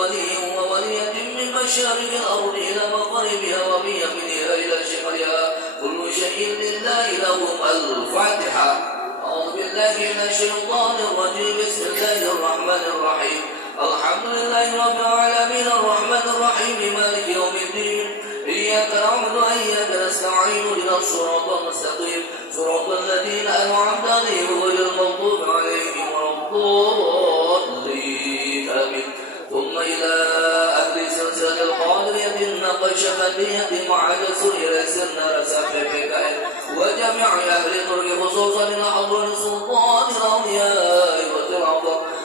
ولي وولية من مشارق الأرض إلى مغربها ومن يمنها إلى شمالها كل شيء لله لهم الفاتحة. أعوذ بالله من الشيطان الرجيم. بسم الله الرحمن الرحيم. الحمد لله رب العالمين الرحمن الرحيم مالك يوم الدين إياك نعبد وإياك نستعين اهدنا الصراط المستقيم صراط الذين أنعمت عليهم غير المغضوب عليهم ولا الضالين آمين. ثم إلى أهل سلسلة القادرية النقشبندية مع سوريا سنة رسافة وجميع أهل ترك خصوصا الحضر سلطان الأولياء والترعب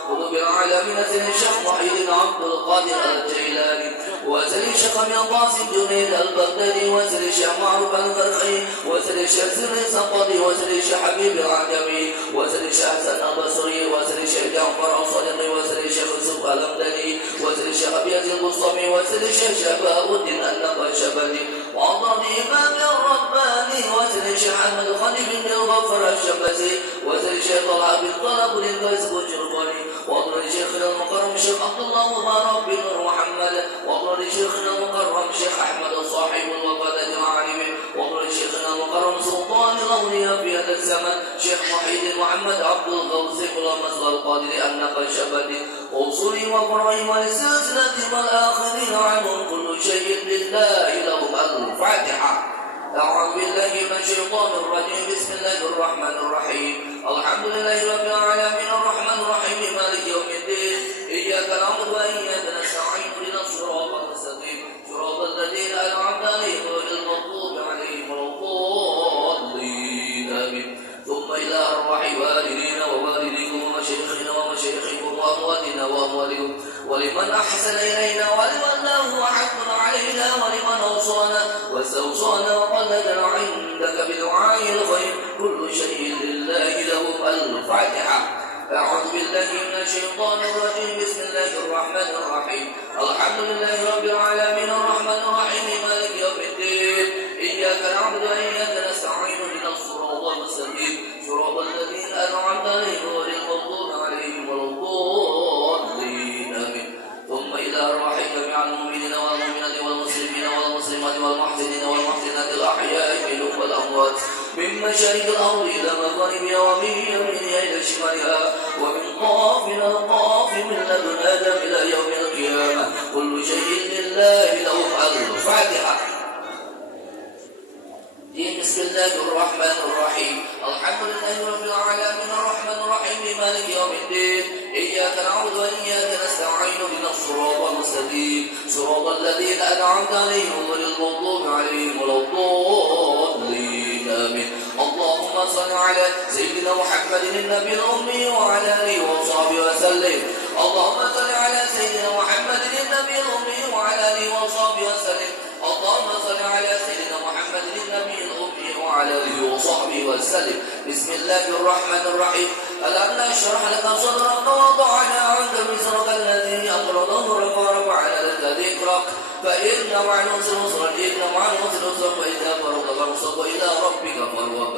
قطب العالمين سيد الشيخ محيي عبد القادر الجيلاني وسيد الشيخ أبي القاسم جنيد البغدادي وسيد الشيخ معروف الفرخي وسيد الشيخ سري السقطي وسيد الشيخ حبيب العجمي وسيد الشيخ حسن البصري وسيد الشيخ جعفر الصادقي وسيد الشيخ يوسف الأمدني وسيد الشيخ أبي يزيد البصمي وسيد الشيخ شباب الدين النقشبندي وأفضل إمام الرباني وسيد الشيخ أحمد خليل بن الغفر الشمسي وسيد الشيخ طلعت بن طلب للقيس الجرباني وأفضل شيخنا المكرم الشيخ عبد الله مبارك بن محمد وأفضل شيخنا المكرم الشيخ أحمد صاحب الوفاة العالم وأفضل شيخنا المكرم سلطان الأولياء في هذا الزمن شيخ محيي محمد عبد الغوث مصر القادر النقشبندي وأصولي وفرعي وللسلسلة والآخرين عنهم كل شيء لله لهم الفاتحة. أعوذ بالله من الشيطان الرجيم. بسم الله الرحمن الرحيم. الحمد لله رب العالمين الرحمن الرحيم مالك يوم الدين إياك نعبد وإياك نستعين اهدنا الصراط المستقيم صراط الذين أنعمت عليهم غير المغضوب عليهم ولا الضالين آمين. ثم إلى أرواح والدينا ووالديكم ومشايخنا ومشايخكم وأمواتنا وأموالكم ولمن أحسن إلينا ولمن له حق علينا ولمن أوصانا واستوصانا وقلدنا عندك بدعاء الخير كل شيء لله لهم الفاتحة. أعوذ بالله من الشيطان الرجيم. بسم الله الرحمن الرحيم. الحمد لله رب العالمين الرحمن الرحيم مالك يوم الدين إياك نعبد وإياك نستعين اهدنا الصراط المستقيم صراط الذين أنعمت عليهم غير المغضوب عليهم ولا الضالين آمين. ثم إلى أرواح جميع المؤمنين والمؤمنات والمسلمين والمسلمات والمحسنين والمحسنات الأحياء منهم والأموات من مشارق الأرض إلى مغربها ومن يمينها إلى شمالها ومن قاف إلى قاف من لدن آدم إلى يوم القيامة كل شيء لله لهم الفاتحة. بسم الله الرحمن الرحيم. الحمد لله رب العالمين الرحمن الرحيم مالك يوم الدين إياك نعبد وإياك نستعين اهدنا الصراط المستقيم صراط الذين أنعمت عليهم غير المغضوب عليهم ولا الضالين آمين. اللهم صل على سيدنا محمد النبي الأمي وعلى آله وصحبه وسلم. اللهم صل على سيدنا محمد النبي الأمي وعلى آله وصحبه وسلم. اللهم صل على سيدنا محمد النبي الأمي وعلى آله وصحبه وسلم. بسم الله الرحمن الرحيم. ألم نشرح لك صدرك ووضعنا عنك وزرك الذي أقرض ظهرك ورفعنا لك ذكرك فإن مع العسر يسرا إن مع العسر يسرا فإذا فرغت فانصب إلى ربك فارغب.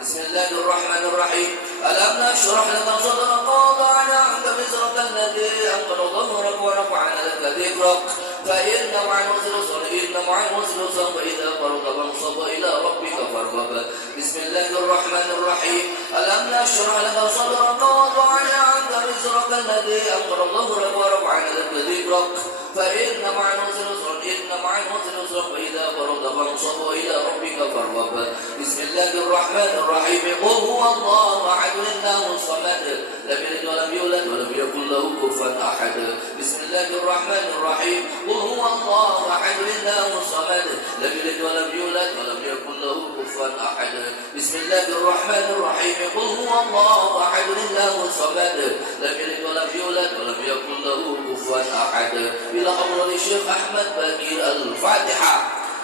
بسم الله الرحمن الرحيم. ألم نشرح لك صدرك ووضعنا عنك وزرك الذي أقرض ظهرك ورفعنا لك ذكرك فإن مع العسر يسرا إن مع العسر يسرا فإذا فرغت فانصب إلى ربك فارغب. بسم الله الرحمن الرحيم. ألم نشرح لك صدرك ووضعنا عنك وزرك الذي أقرض ظهرك ورفعنا لك ذكرك فإن مع العسر يسرا إن مع العسر يسرا فإذا فرغت فانصب إلى ربك فارغب. بسم الله الرحمن الرحيم. قل هو الله أحد الله الصمد لم يلد ولم يولد ولم يكن له كفوا أحد. بسم الله الرحمن الرحيم. قل هو الله أحد الله الصمد لم يلد ولم يولد ولم يكن له كفوا أحد. بسم الله الرحمن الرحيم. قل هو الله أحد الله الصمد لم يلد ولم يولد ولم يكن له كفوا أحد. إلى حضرة الشيخ أحمد بكير الفاتحة.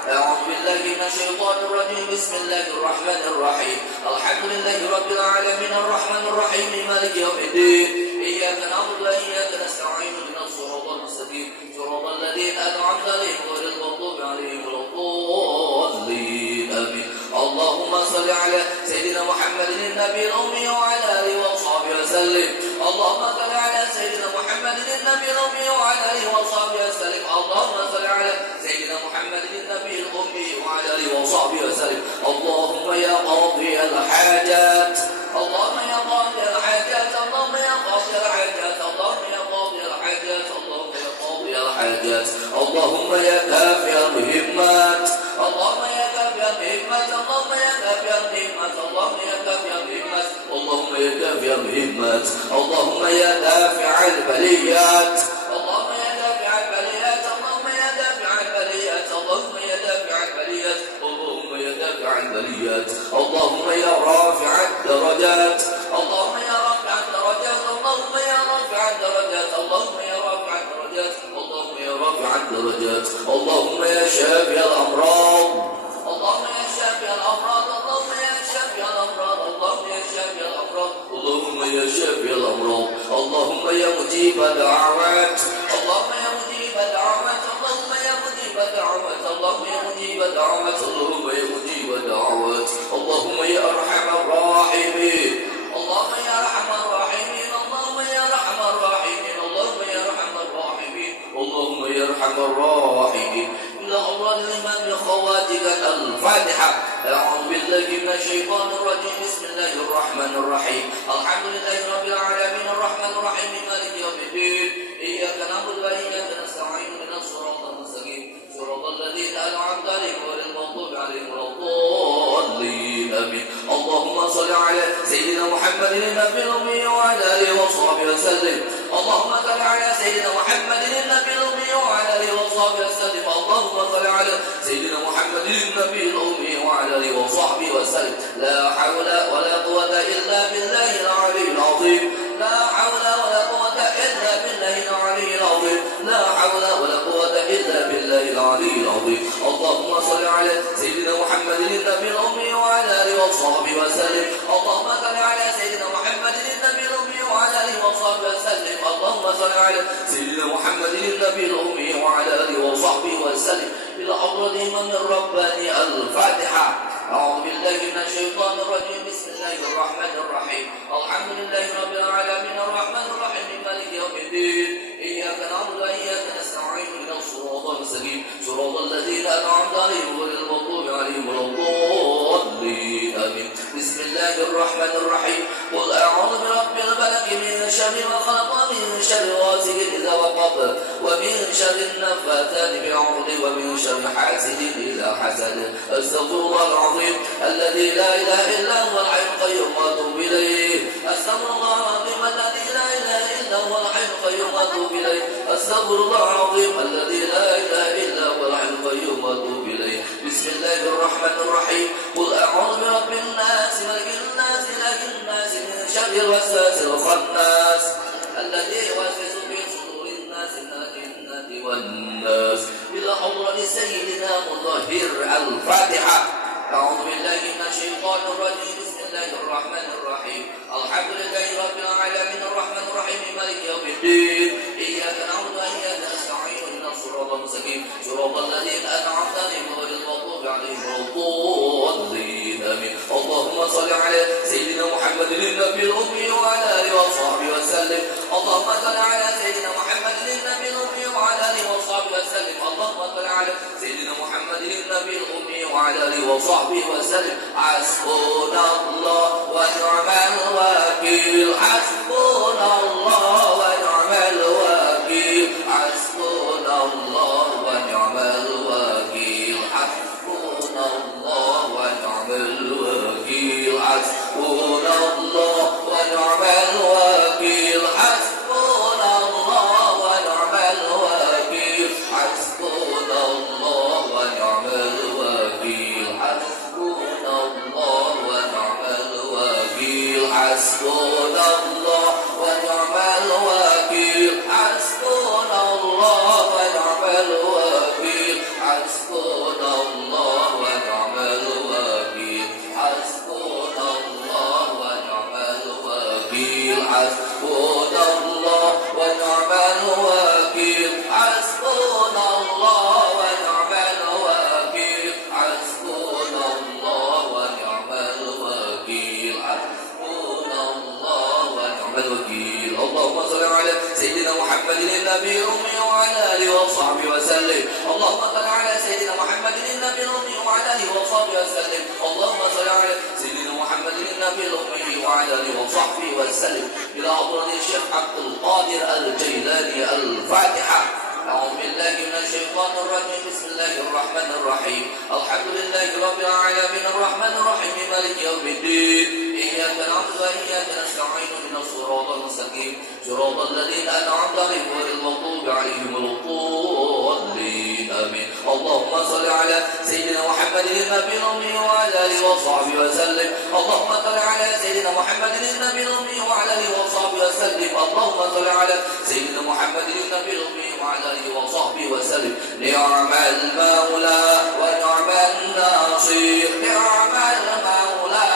أعوذ بالله من الشيطان الرجيم. بسم الله الرحمن الرحيم. الحمد لله رب العالمين الرحمن الرحيم مالك يوم الدين إياك نعبد وإياك نستعين اهدنا الصراط المستقيم صراط الذين أنعمت عليهم غير المغضوب عليهم ولا الضالين آمين. اللهم صل على سيدنا محمد النبي الأمي وعلى آله وصحبه وسلم. اللهم صل على سيدنا محمد النبي الأمي وعلى آله وصحبه الحاجات اللهم يا كافي المهمات اللهم يا كافي المهمات اللهم يا كافي المهمات اللهم يا كافي المهمات اللهم يا كافي المهمات اللهم يا دافع البليات اللهم يا دافع البليات اللهم يا دافع البليات اللهم يا دافع البليات اللهم يا دافع البليات اللهم يا رافع الدرجات اللهم يا رافع الدرجات اللهم يا رافع الدرجات اللهم يا رافع الدرجات اللهم يا رافع الدرجات اللهم يا شافي الأمراض اللهم يا شافي الأمراض اللهم يا شافي الأمراض اللهم يا شافي الأمراض اللهم يا شافي الأمراض اللهم يا مجيب الدعوات اللهم يا مجيب الدعوات اللهم يا مجيب الدعوات اللهم يا مجيب الدعوات اللهم يا مجيب الدعوات اللهم يا أرحم الراحمين اللهم يا أرحم الراحمين اللهم يا أرحم الراحمين اللهم يا أرحم الراحمين اللهم يا أرحم الراحمين إلى الله الإمام بخواتك الفاتحة أعوذ بالله من الشيطان الرجيم بسم الله الرحمن الرحيم الحمد لله رب العالمين الرحمن الرحيم مالك يوم الدين إياك نعبد وإياك نستعين اهدنا الصراط المستقيم صراط الذين أنعمت عليهم غير المغضوب عليهم ولا الضالين آمين اللهم صل على سيدنا محمد النبي الأمي وعلى آله وصحبه وسلم اللهم صل على سيدنا محمد النبي الأمي وعلى آله وصحبه وسلم اللهم صل على سيدنا محمد النبي الأمي وعلى آله وصحبه وسلم لا حول ولا قوة إلا بالله العلي العظيم لا حول ولا قوة إلا بالله العلي العظيم لا حول ولا قوة إلا بالله العلي العظيم اللهم صل على سيدنا محمد النبي الأمي وعلى آله وصحبه وسلم اللهم صل على سيدنا محمد النبي الأمي وعلى آله وصحبه وسلم اللهم صل على سيدنا محمد النبي الأمي وعلى آله وصحبه وسلم إلى حضرة إمام الرباني الفاتحة أعوذ بالله من الشيطان الرجيم بسم الله الرحمن الرحيم الحمد لله رب العالمين الرحمن الرحيم مالك يوم الدين إياك نعبد وإياك نستعين اهدنا الصراط المستقيم صراط الذين أنعمت عليهم غير المغضوب عليهم ولا الضالين آمين بسم الله الرحمن الرحيم قل أعوذ برب الفلق من شر ما خلق ومن شر غاسق إذا وقب ومن شر النفاثات في العقد ومن شر حاسد إذا حسد أستغفر الله العظيم الذي لا إله إلا هو الحي القيوم وأتوب إليه أستغفر الله العظيم الذي لا إله إلا هو الحي القيوم وأتوب إليه أستغفر الله العظيم الذي لا إله إلا هو الحي القيوم وأتوب إليه بسم الله الرحمن الرحيم قل أعوذ برب الناس ملك الناس إله الناس من شر الوسواس الخناس الذي يوسوس في صدور الناس من الجنة والناس إلى حضرة سيدنا مطهر الفاتحة أعوذ بالله من الشيطان الرجيم بسم الله الرحمن الرحيم الحمد لله رب العالمين الرحمن الرحيم مالك يوم الدين إياك نعبد وإياك نستعين اهدنا الصراط المستقيم صراط الذين أنعمت عليهم غير المغضوب عليهم ولا الضالين آمين اللهم صل على سيدنا محمد النبي الأمي وعلى آله وصحبه وسلم اللهم صل على سيدنا محمد النبي الأمي وعلى آله وصحبه وسلم اللهم صل على سيدنا محمد النبي الأمي وعلى آله وصحبه وسلم حسبنا الله ونعم الوكيل حسبنا الله ونعم الوكيل حسبنا الله ونعم الوكيل حسبنا الله ونعم الوكيل حسبنا الله ونعم الوكيل حسبنا الله ونعم الوكيل حسبنا الله ونعم الوكيل حسبنا الله ونعم الوكيل حسبنا الله ونعم الوكيل حسبنا الله ونعم الوكيل حسبنا الله ونعم الوكيل حسبنا الله ونعم الوكيل حسبنا الله ونعم الوكيل حسبنا الله ونعم الوكيل حسبنا الله ونعم الوكيل حسبنا الله ونعم الوكيل اللهم صل على سيدنا محمد النبي الأمي وعلى آله وصحبه وسلم اللهم صل على سيدنا محمد النبي الأمي وعلى آله وصحبه وسلم اللهم صل على سيدنا محمد النبي الأمي وعلى آله وصحبه وسلم إلى حضرة الشيخ عبد القادر الجيلاني الفاتحة أعوذ بالله من الشيطان الرجيم بسم الله الرحمن الرحيم الحمد لله رب العالمين الرحمن الرحيم مالك يوم الدين إياك نعبد وإياك نستعين اهدنا الصراط المستقيم صراط الذين أنعمت عليهم غير المغضوب عليهم ولا الضالين آمين اللهم صل على سيدنا محمد النبي الأمي وعلى آله وصحبه وسلم اللهم صل على سيدنا محمد النبي الأمي وعلى آله وصحبه وسلم اللهم صل على سيدنا محمد النبي الأمي وعلى آله وصحبه وسلم نعم المولى ونعم الناصير نعم المولى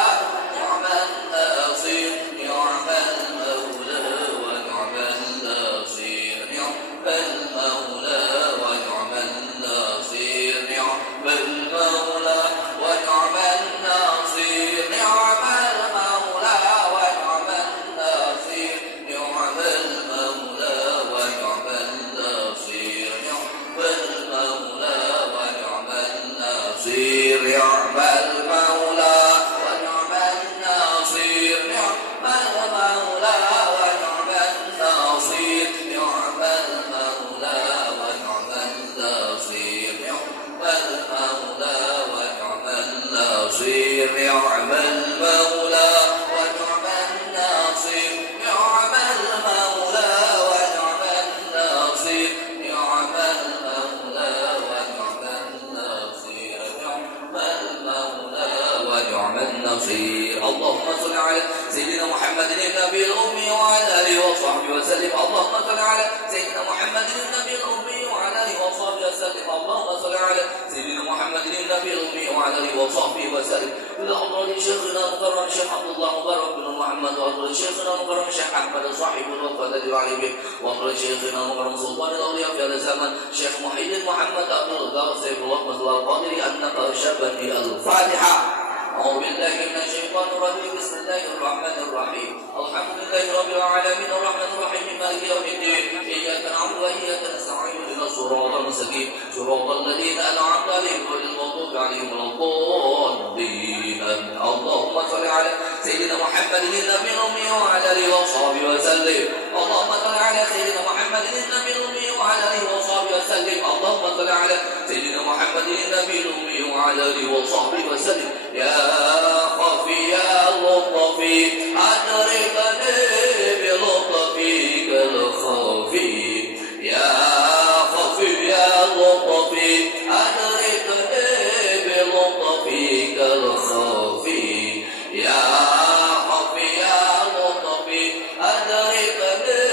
نعم الناصير نعم المولى ونعم الناصير نعم المولى ونعم الناصير نعم المولى ونعم الناصير نعم المولى ونعم الناصير نعم المولى ونعم الناصير نعم المولى ونعم الناصير نعم المولى ونعم الناصير نعم المولى ونعم الناصير نعم المولى ونعم الناصير نعم المولى ونعم الناصير نعم المولى ونعم الناصير نعم المولى ونعم الناصير نعم المولى ونعم الناصير نعم المولى ونعم النصير اللهم صل على سيدنا محمد النبي الأمي وعلى آله وصحبه وسلم اللهم صل على سيدنا محمد النبي الأمي وعلى آله وصحبه وسلم اللهم صل على سيدنا محمد النبي الأمي وعلى آله وصحبه وسلم إلى حضرة شيخنا المكرم الشيخ عبد الله مبارك بن محمد وحضرة شيخنا المكرم الشيخ أحمد صاحب الوفاة الذي عليه وحضرة شيخنا المكرم سلطان الأولياء في هذا الزمن شيخ محي الدين محمد عبد الغفار سيف الله مسؤول القادر أنك شابا في الفاتحة أعوذ بالله من الشيطان الرجيم بسم الله الرحمن الرحيم الحمد لله رب العالمين الرحمن الرحيم مالك يوم الدين إياك نعبد وإياك نستعين اهدنا الصراط المستقيم صراط الذين أنعمت عليهم غير المغضوب عليهم ولا الضالين اللهم صل على سيدنا محمد النبي الأمي وعلى آله وصحبه وسلم اللهم صل على سيدنا محمد النبي الأمي وعلى آله وصحبه وسلم اللهم صل على سيدنا محمد النبي الأمي وعلى آله وصحبه وسلم يا خفي يا لطفي أدركني بلطفك الخفي يا خفي يا لطفي أدركني بلطفك الخفي يا خفي يا لطفي أدركني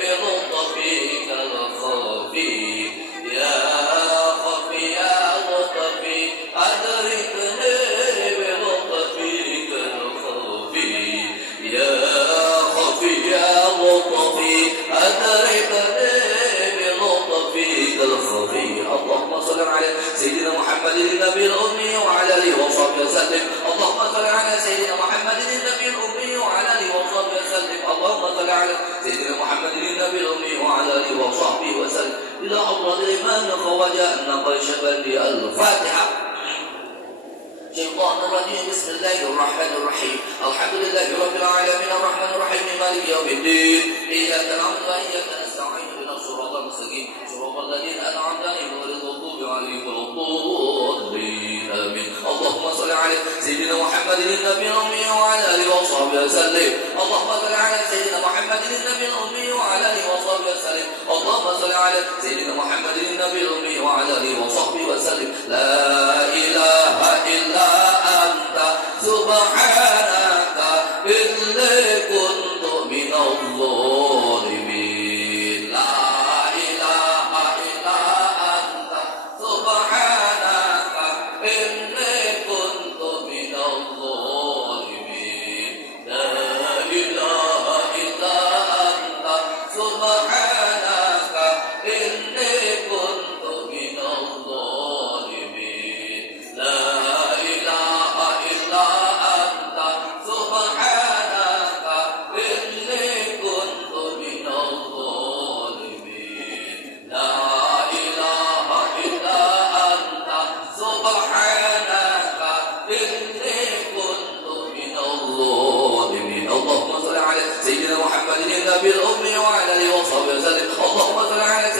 بلطفك الخفي يا خفي يا لطفي أدركني بلطفك الخفي يا خفي يا لطفي أدركني بلطفك الخفي اللهم صل على سيدنا محمد النبي الأمي وعلى آله وصحبه وسلم اللهم صل على سيدنا محمد النبي الأمي وعلى آله وصحبه وسلم اللهم صل على سيدنا محمد النبي الأمي وعلى آله وصحبه وسلم إلى حضرة الإمام خواجة النقشبندي الفاتحة الشيطان الرجيم بسم الله الرحمن الرحيم الحمد لله رب العالمين الرحمن الرحيم مالك يوم الدين إياك نعبد وإياك نستعين اهدنا الصراط المستقيم صراط الذين أنعمت عليهم غير المغضوب عليهم ولا الضالين آمين اللهم صل على سيدنا محمد النبي الأمي وعلى آله وصحبه وسلم اللهم صل على سيدنا محمد النبي الأمي وعلى آله وصحبه وسلم اللهم صل على سيدنا محمد النبي الأمي وعلى آله وصحبه وسلم لا إله إلا أنت سبحانك إني كنت من الظالمين لا إله إلا أنت سبحانك إني كنت من الظالمين لا إله إلا أنت سبحانك إني كنت من الظالمين لا إله إلا أنت سبحانك إني كنت من الظالمين لا إله إلا أنت سبحانك إني كنت من الظالمين اللهم صل على سيدنا محمد النبي الأمي وعلى آله وصحبه وسلم اللهم صل على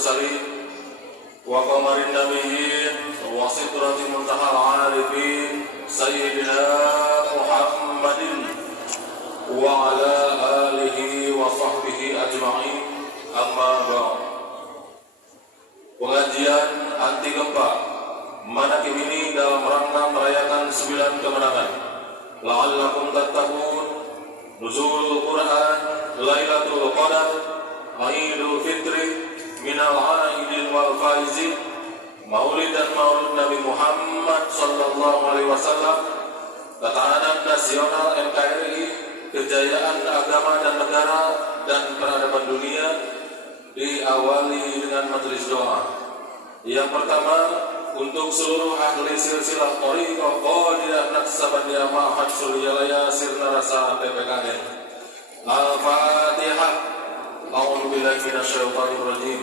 المرسلين وقمر النبيين وسدرة منتهى العارفين سيدنا محمد وعلى آله وصحبه أجمعين. Amma ba'd. Pengajian anti gempa manakib ini dalam rangka merayakan 9 kemenangan. La'allakum tattaqun, nuzulul Quran, Lailatul Qadar, Idul Fitri, minal aidin wal faizin, Maulid dan Maulid Nabi Muhammad sallallahu alaihi wasallam, ketahanan nasional NKRI, kejayaan agama dan negara dan peradaban dunia. Diawali dengan majelis doa. Yang pertama, untuk seluruh ahli silsilah thariqah Qadiriyah Naqsabandiyah Ma'had Suryalaya Sirna Rasa PPKN. Al-Fatihah. A'udzu billahi minasyaitonir rajim.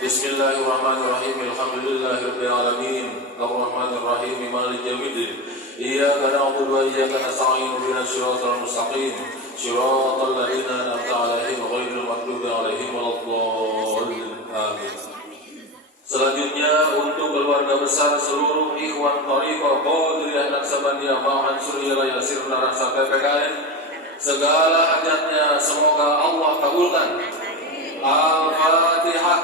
Bismillahirrahmanirrahim. Alhamdulillahirabbil alamin. Arrahmanir rahim. Maliki yaumiddin. Iyyaka na'budu wa iyyaka nasta'in. Ihdinas siratal mustaqim. Shiratal ladzina an'amta 'alaihim ghairil maghdubi 'alaihim waladdallin. Amin. Selanjutnya untuk keluarga besar seluruh ikhwan thariqah Qadiriyah Naqsabandiyah Ma'had Suryalaya Sirna Rasa PPKN, segala hajatnya semoga Allah kabulkan. Al-Fatihah.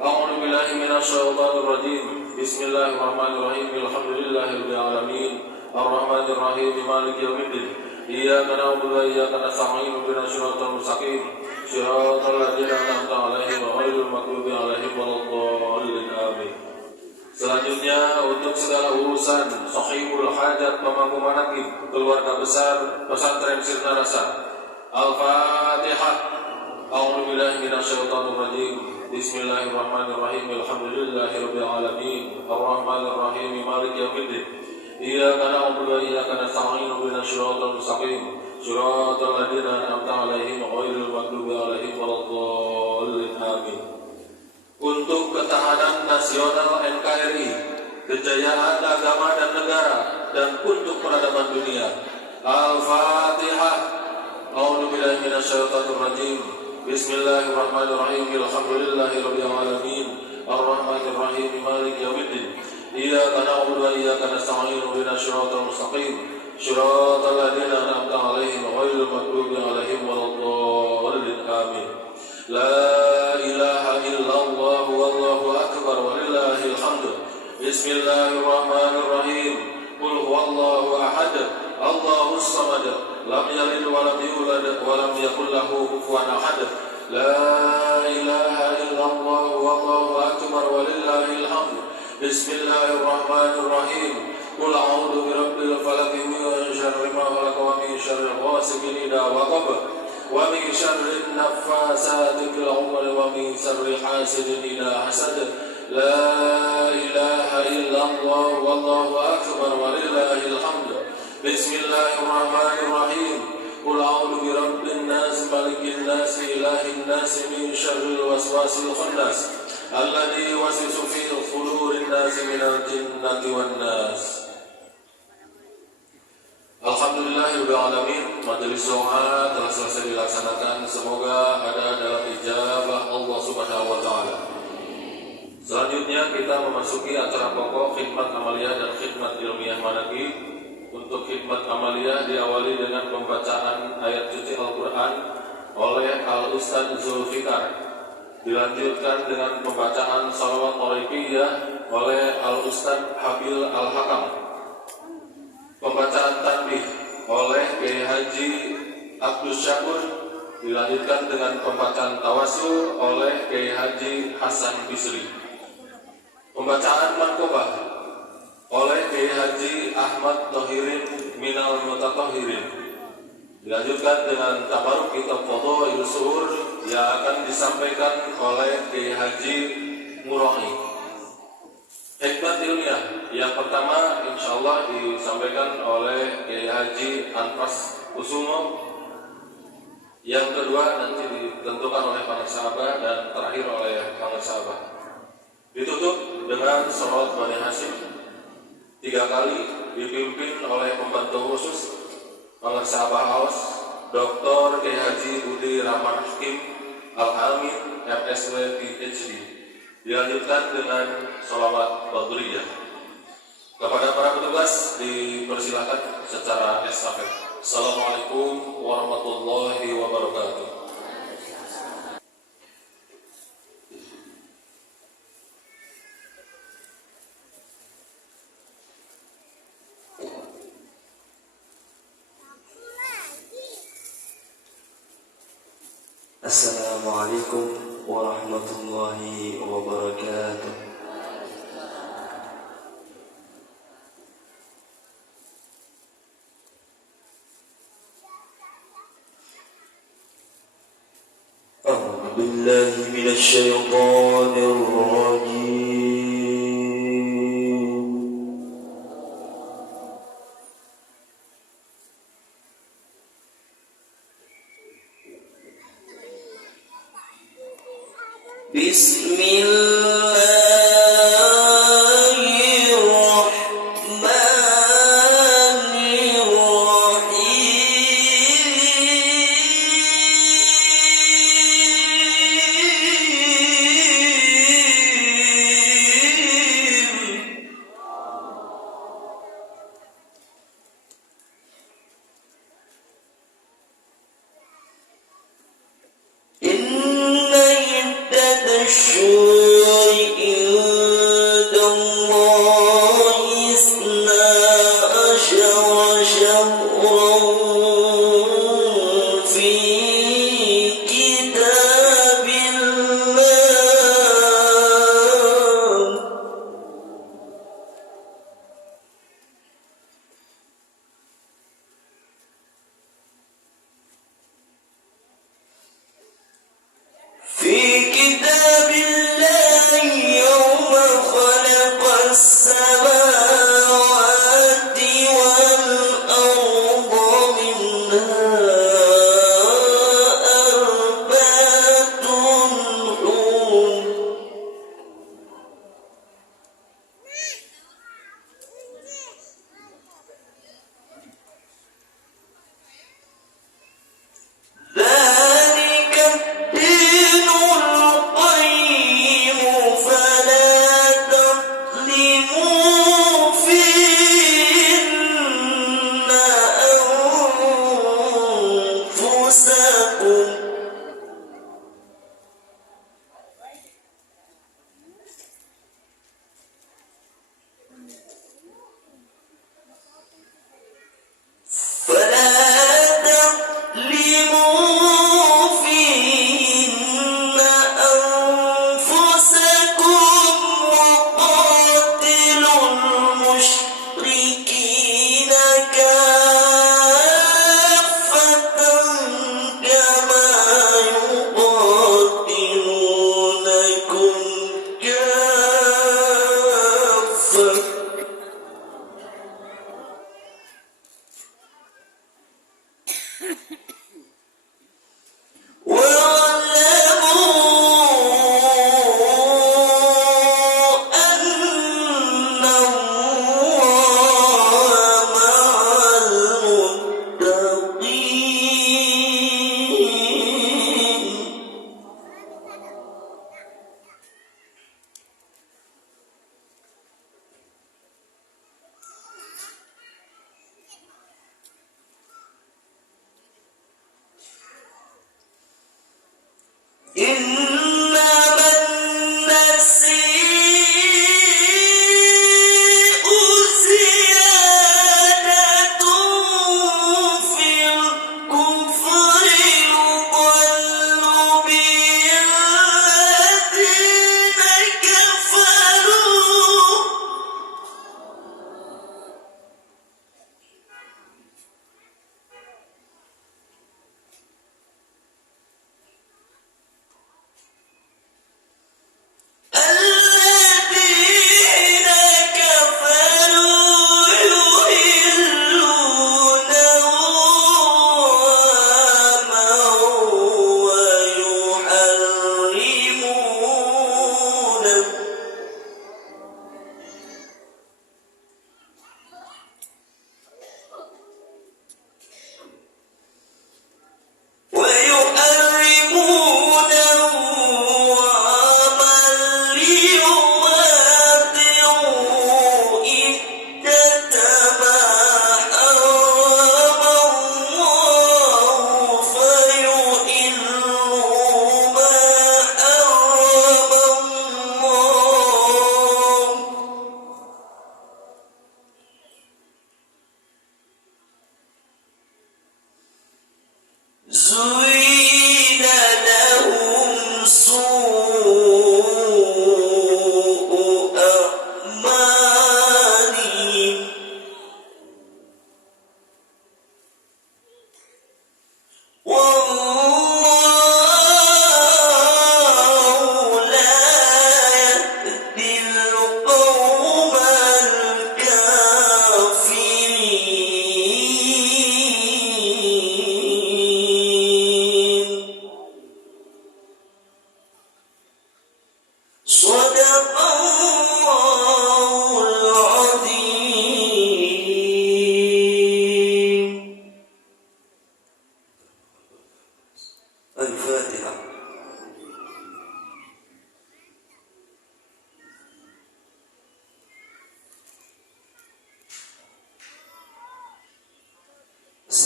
A'udzu billahi minasyaitonir rajim. Bismillahirrahmanirrahim. Alhamdulillahirabbil alamin. Arrahmanir rahim. Maliki yaumiddin. Iyyaka na'budu wa iyyaka nasta'in. Ihdinas siratal mustaqim. Shiratal ladzina an'amta 'alaihim ghairil maghdubi 'alaihim waladdallin. Amin. Selanjutnya untuk segala urusan sahibul hajat pemangku manaqib keluarga besar pesantren Sirna Rasa. Al-Fatihah. A'udzu billahi minasyaitonir rajim. Bismillahirrahmanirrahim. Alhamdulillahirabbil alamin. Arrahmanir rahim. Maliki yaumiddin. Iyyaka na'budu wa iyyaka nasta'in. Ihdinas siratal mustaqim. Shiratal ladzina an'amta 'alaihim ghairil maghdubi 'alaihim waladdallin. Amin. Untuk ketahanan nasional NKRI, kejayaan agama dan negara, dan untuk peradaban dunia. Al-Fatihah. A'udzu billahi minasyaitonir rajim. Bismillahirrahmanirrahim. Alhamdulillahirabbil alamin. Arrahmanir rahim. Maliki yaumiddin. Iyyaka na'budu wa iyyaka nasta'in. Ihdinas siratal mustaqim. Shiratal ladzina an'amta 'alaihim ghairil maghdubi 'alaihim waladdallin. Amin. La ilaha illallah wallahu akbar walillahil hamd. Bismillahirrahmanirrahim. Qul huwallahu ahad. Allahus samad. Lam yalid wa lam yulad wa lam yakul lahu kufuwan ahad. La ilaha illallah wallahu akbar walillahil hamd. Bismillahirrahmanirrahim. Qul a'udzu birabbil falaq min syarri ma khalaq wa min syarri ghasiqin idza waqab wa min syarri naffasati fil 'uqad wa min syarri hasidin idza hasad. La ilaha illallah wallahu akbar walillahil hamd. Bismillahirrahmanirrahim. Qul a'udzu birabbin nas malikin nas ilahin nas min syarril waswasil khannas alladzi yuwaswisu fi sudurin nas minal jinnati wan nas. Alhamdulillahirabbil alamin. Majelis doa telah selesai dilaksanakan. Semoga ada dalam ijabah Allah Subhanahu wa taala. Selanjutnya kita memasuki acara pokok khidmat amaliyah dan khidmat ilmiah manaqib. Untuk khidmat amaliyah diawali dengan pembacaan ayat suci Al-Qur'an oleh Al-Ustaz Zulfikar. Dilanjutkan dengan pembacaan shalawat thariqiyah oleh Al-Ustaz Habil Al-Hakam. Pembacaan tanbih oleh Kiai Haji Abdus Syakur. Dilanjutkan dengan pembacaan tawassul oleh Kiai Haji Hasan Bisri. Pembacaan manqobah oleh Kiai Haji Ahmad Thohirin Minal Mutatahhirin. Dilanjutkan dengan tabaruk kitab Fadhail Suhur yang akan disampaikan oleh Kiai Haji Muroni. Hikmat ilmiah yang pertama insyaallah disampaikan oleh Kiai Haji Anfas Kusumo. Yang kedua nanti ditentukan oleh Pak Sahabat dan terakhir oleh Pak Sahabat. Ditutup dengan sholawat Bani Hasyim 3 kali dipimpin oleh pembantu khusus Pak Sahabat Haus Dr. Kiai Haji Budi Rahman Hakim Al-Amin MSw PhD. Dilanjutkan dengan sholawat Badriyah. Kepada para petugas dipersilakan secara estafet. Assalamualaikum warahmatullahi wabarakatuh. Assalamualaikum warahmatullahi wabarakatuh. A'udzu billahi minasy syaithanir rajim. فلا تظلموا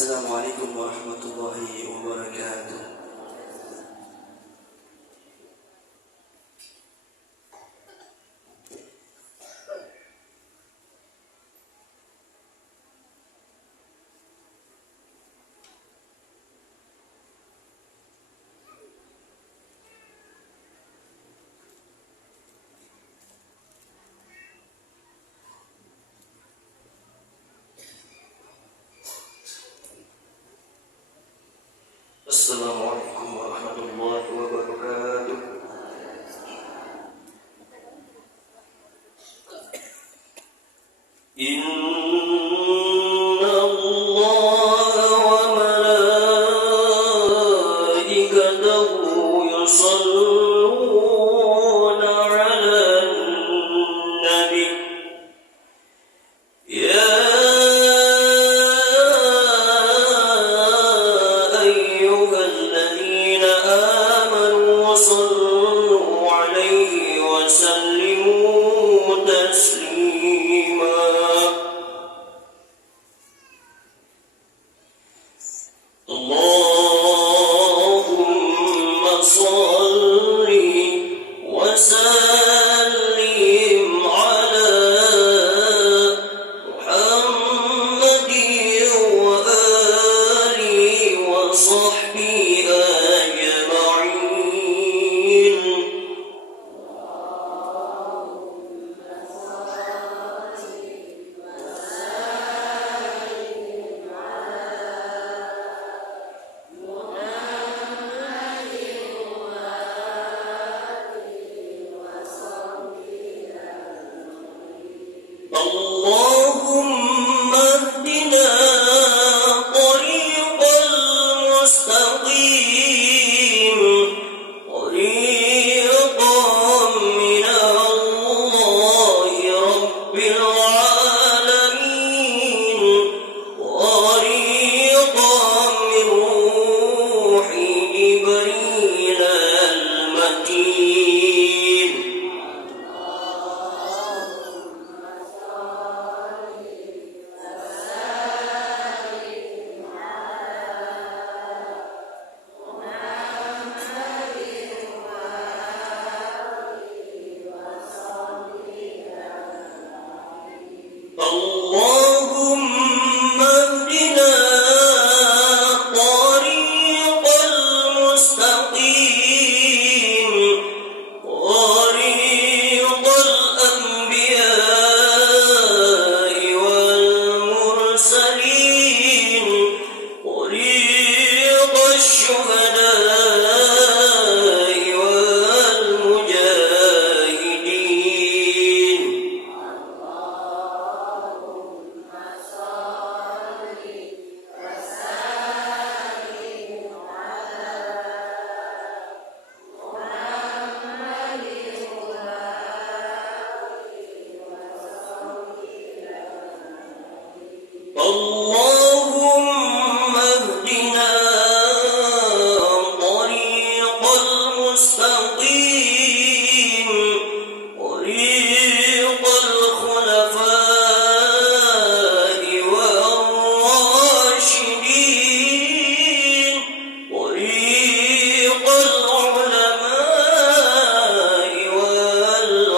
Assalamualaikum warahmatullahi wabarakatuh. Assalamualaikum warahmatullahi wabarakatuh. Inna Allah wa malaikatahu yusalluna 'alan nabi. Ya Allahumma salli wa sallim ala Muhammadin wa alihi wa sahbihi ajma'in. اللهم اهدنا طريق المستقيم طريقا من الله رب العالمين طريقا من روح جبريل المتين. اللهم اهدنا طريق المستقيم طريق الأنبياء والمرسلين طريق الشهداء والمجاهدين. اللهم اهدنا طريق المستقيم طريق الخلفاء والراشدين طريق العلماء والعاملين.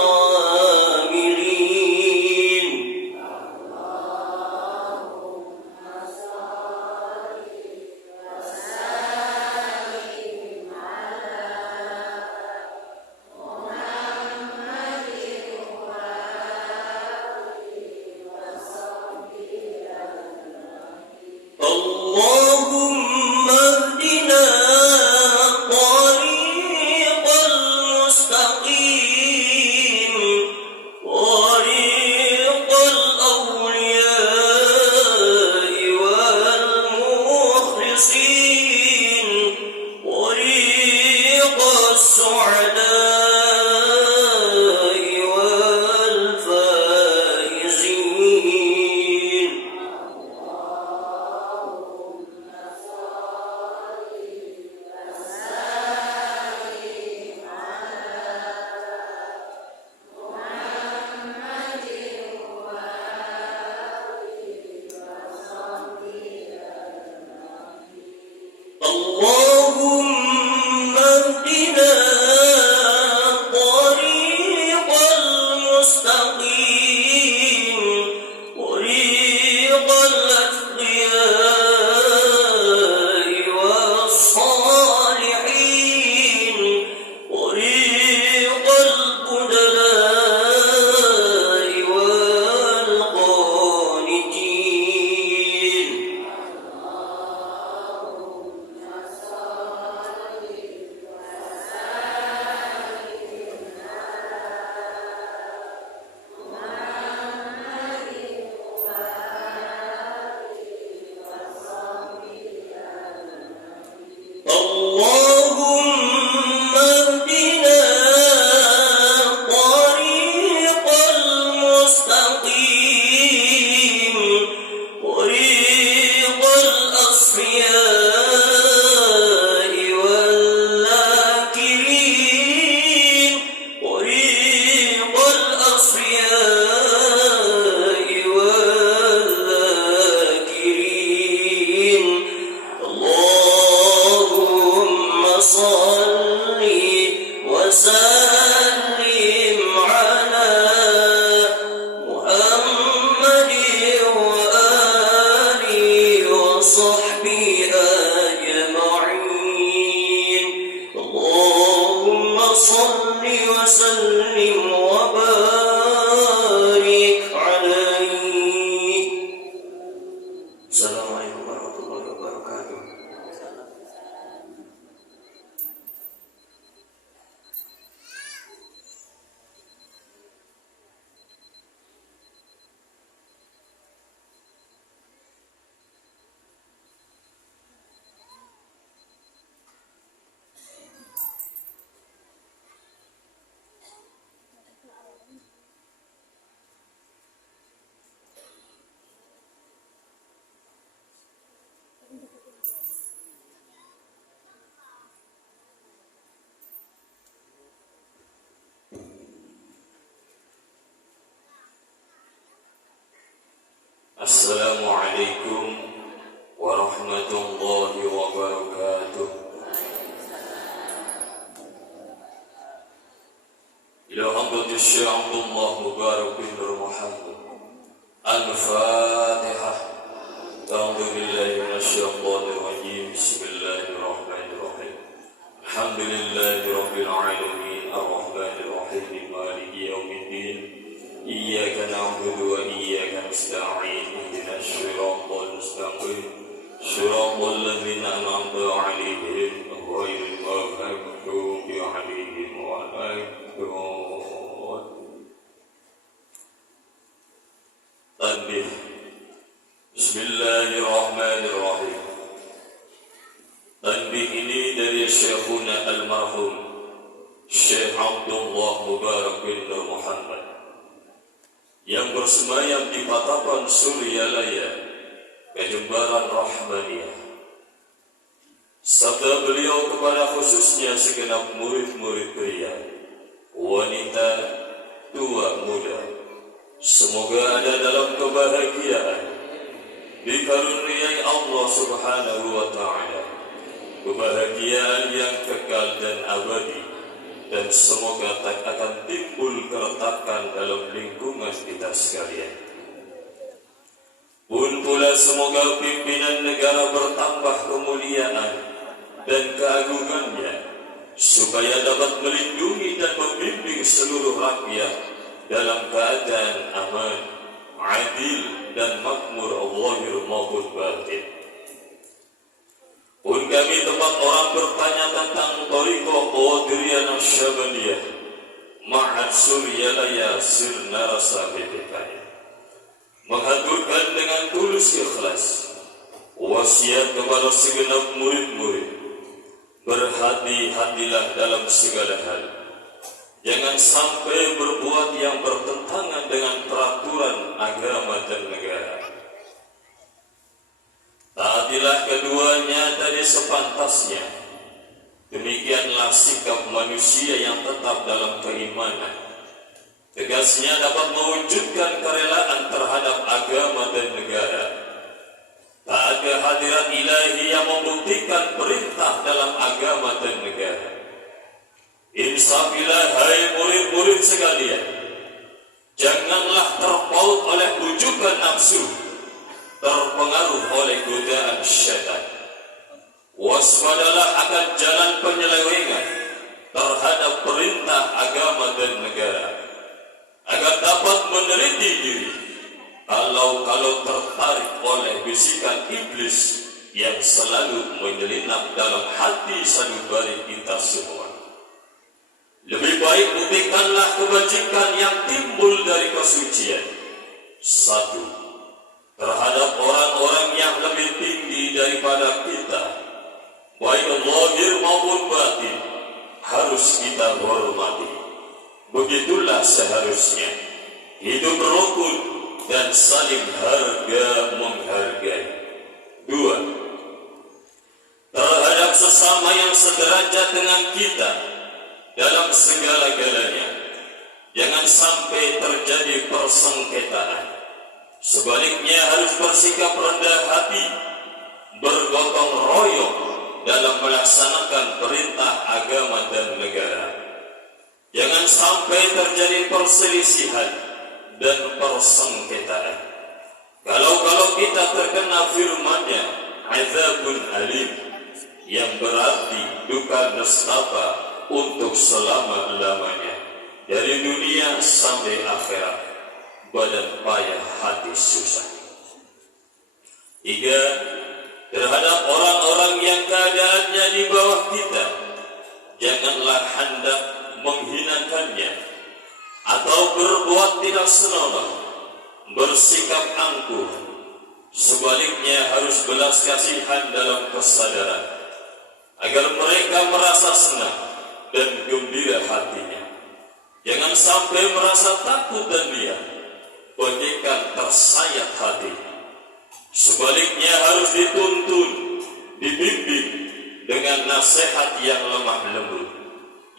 Mubarak bin Nur Muhammad. Al-Fatihah. A'udzu billahi minasyaitonir rajim. Bismillahirrahmanirrahim. Alhamdulillahi rabbil alamin arrahmanir rahim maliki yaumiddin. Iyyaka na'budu wa iyyaka nasta'in. Ihdinas siratal mustaqim. Siratal ladzina an'amta 'alaihim ghairil maghdubi 'alaihim waladdallin. Tanbih. Bismillahirrahmanirrahim. Tanbih ini dari Syekhuna almarhum Syekh Abdullah Mubarak bin Nur Muhammad yang bersemayam di Patapan Suryalaya, Kejembaran Rahmaniyah. Sabda beliau kepada khususnya segenap murid-murid pria, wanita, tua, muda, semoga ada dalam kebahagiaan, dikaruniai Allah Subhanahu wa Ta'ala, kebahagiaan yang kekal dan abadi, dan semoga tak akan timbul keretakan dalam lingkungan kita sekalian. Pun pula semoga pimpinan negara bertambah kemuliaan dan keagungannya, supaya dapat melindungi dan membimbing seluruh rakyat dalam keadaan aman, adil dan makmur zahir maupun batin. Pun kami tempat orang bertanya tentang Thariqah Qadiriyah Naksabandiyah Ma'had Suryalaya Sirnarasa BPK, menghaturkan dengan tulus ikhlas wasiat kepada segenap murid-murid, berhati-hatilah dalam segala hal. Jangan sampai berbuat yang bertentangan dengan peraturan agama dan negara. Taatilah keduanya tadi sepantasnya. Demikianlah sikap manusia yang tetap dalam keimanan. Tegasnya dapat mewujudkan kerelaan terhadap agama dan negara. Tak ada hadirat ilahi yang membuktikan perintah dalam agama dan negara. Insafilah hai murid-murid sekalian, janganlah terpaut oleh bujukan nafsu, terpengaruh oleh godaan syaitan. Waspadalah akan jalan penyelewengan terhadap perintah agama dan negara, agar dapat meneliti diri kalau tertarik oleh bisikan iblis yang selalu menyelinap dalam hati sanubari kita semua. Lebih baik buktikanlah kebajikan yang timbul dari kesucian. 1. Terhadap orang-orang yang lebih tinggi daripada kita, baik zahir maupun batin, harus kita hormati. Begitulah seharusnya hidup rukun dan saling harga menghargai. 2. Terhadap sesama yang sederajat dengan kita dalam segala-galanya, jangan sampai terjadi persengketaan. Sebaliknya harus bersikap rendah hati, bergotong royong dalam melaksanakan perintah agama dan negara. Jangan sampai terjadi perselisihan dan persengketaan. Kalau kita terkena firman-Nya, azabun alim, yang berarti duka nestapa untuk selama-lamanya, dari dunia sampai akhirat, badan payah hati susah. 3. Terhadap orang-orang yang keadaannya di bawah kita, janganlah hendak menghinakannya atau berbuat tidak senonoh, bersikap angkuh. Sebaliknya harus belas kasihan dalam kesadaran, agar mereka merasa senang dan gembira hatinya. Jangan sampai merasa takut dan liar, bagaikan tersayat hati. Sebaliknya harus dituntun, dibimbing dengan nasihat yang lemah lembut,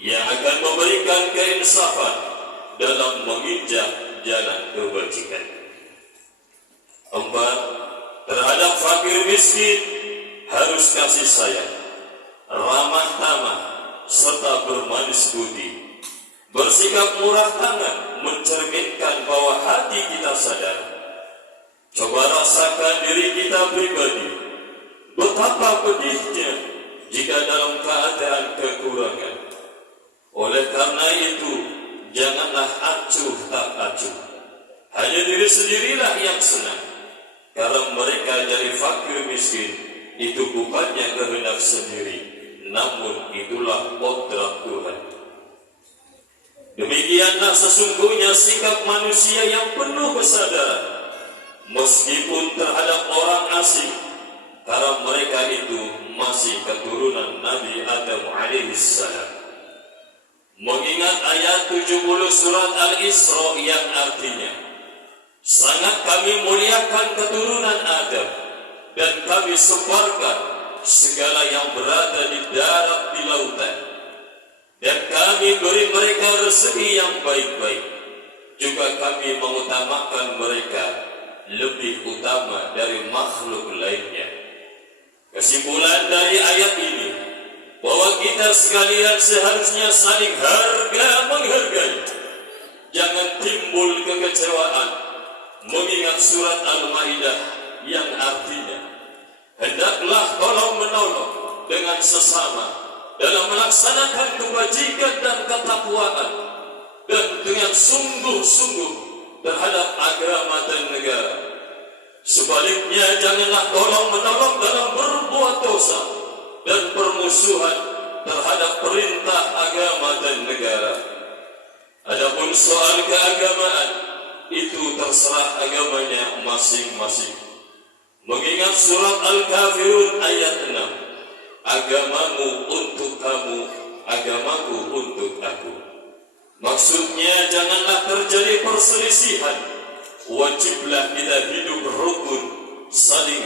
yang akan memberikan keinsafan dalam menginjak jalan kebajikan. 4. Terhadap fakir miskin harus kasih sayang, ramah tamah, serta bermanis budi. Bersikap murah tangan mencerminkan bahwa hati kita sadar. Coba rasakan diri kita pribadi, betapa pedihnya jika dalam keadaan kekurangan. Oleh karena itu, janganlah acuh tak acuh. Hanya diri sendirilah yang senang. Kalau mereka jadi fakir miskin, itu bukannya kehendak sendiri, namun itulah kodrat Tuhan. Demikianlah sesungguhnya sikap manusia yang penuh kesadaran, meskipun terhadap orang asing, karena mereka itu masih keturunan Nabi Adam alaihissalam. Mengingat ayat 70 surat Al-Isra yang artinya, sangat kami muliakan keturunan Adam, dan kami sebarkan segala yang berada di darat di lautan, dan kami beri mereka rezeki yang baik-baik. Juga kami mengutamakan mereka lebih utama dari makhluk lainnya. Kesimpulan dari ayat ini, bahwa kita sekalian seharusnya saling menghargai. Jangan timbul kekecewaan mengingat surat Al-Maidah yang artinya, hendaklah tolong menolong dengan sesama dalam melaksanakan kebajikan dan ketakwaan, dan dengan sungguh-sungguh terhadap agama dan negara. Sebaliknya, janganlah tolong menolong dalam berbuat dosa dan permusuhan terhadap perintah agama dan negara. Adapun soal keagamaan, itu terserah agamanya masing-masing. Mengingat surat Al-Kafirun ayat 6, agamamu untuk kamu, agamaku untuk aku. Maksudnya janganlah terjadi perselisihan. Wajiblah kita hidup rukun, saling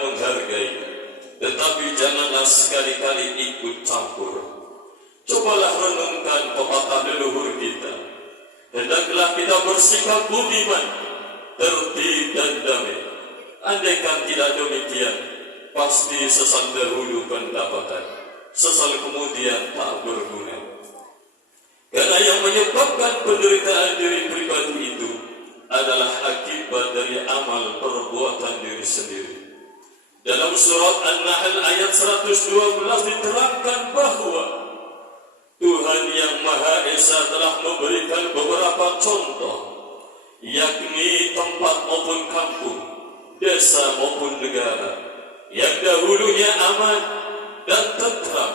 menghargai. Tetapi janganlah sekali-kali ikut campur. Cobalah renungkan pepatah leluhur kita. Hendaklah kita bersikap budiman, tertib dan damai. Andaikan tidak demikian, pasti sesal dahulu pendapatan, sesal kemudian tak berguna. Karena yang menyebabkan penderitaan diri pribadi itu adalah akibat dari amal perbuatan diri sendiri. Dalam surat An-Nahl ayat 112 diterangkan bahwa Tuhan yang Maha Esa telah memberikan beberapa contoh, yakni tempat maupun kampung, desa maupun negara, yang dahulunya aman dan tentram,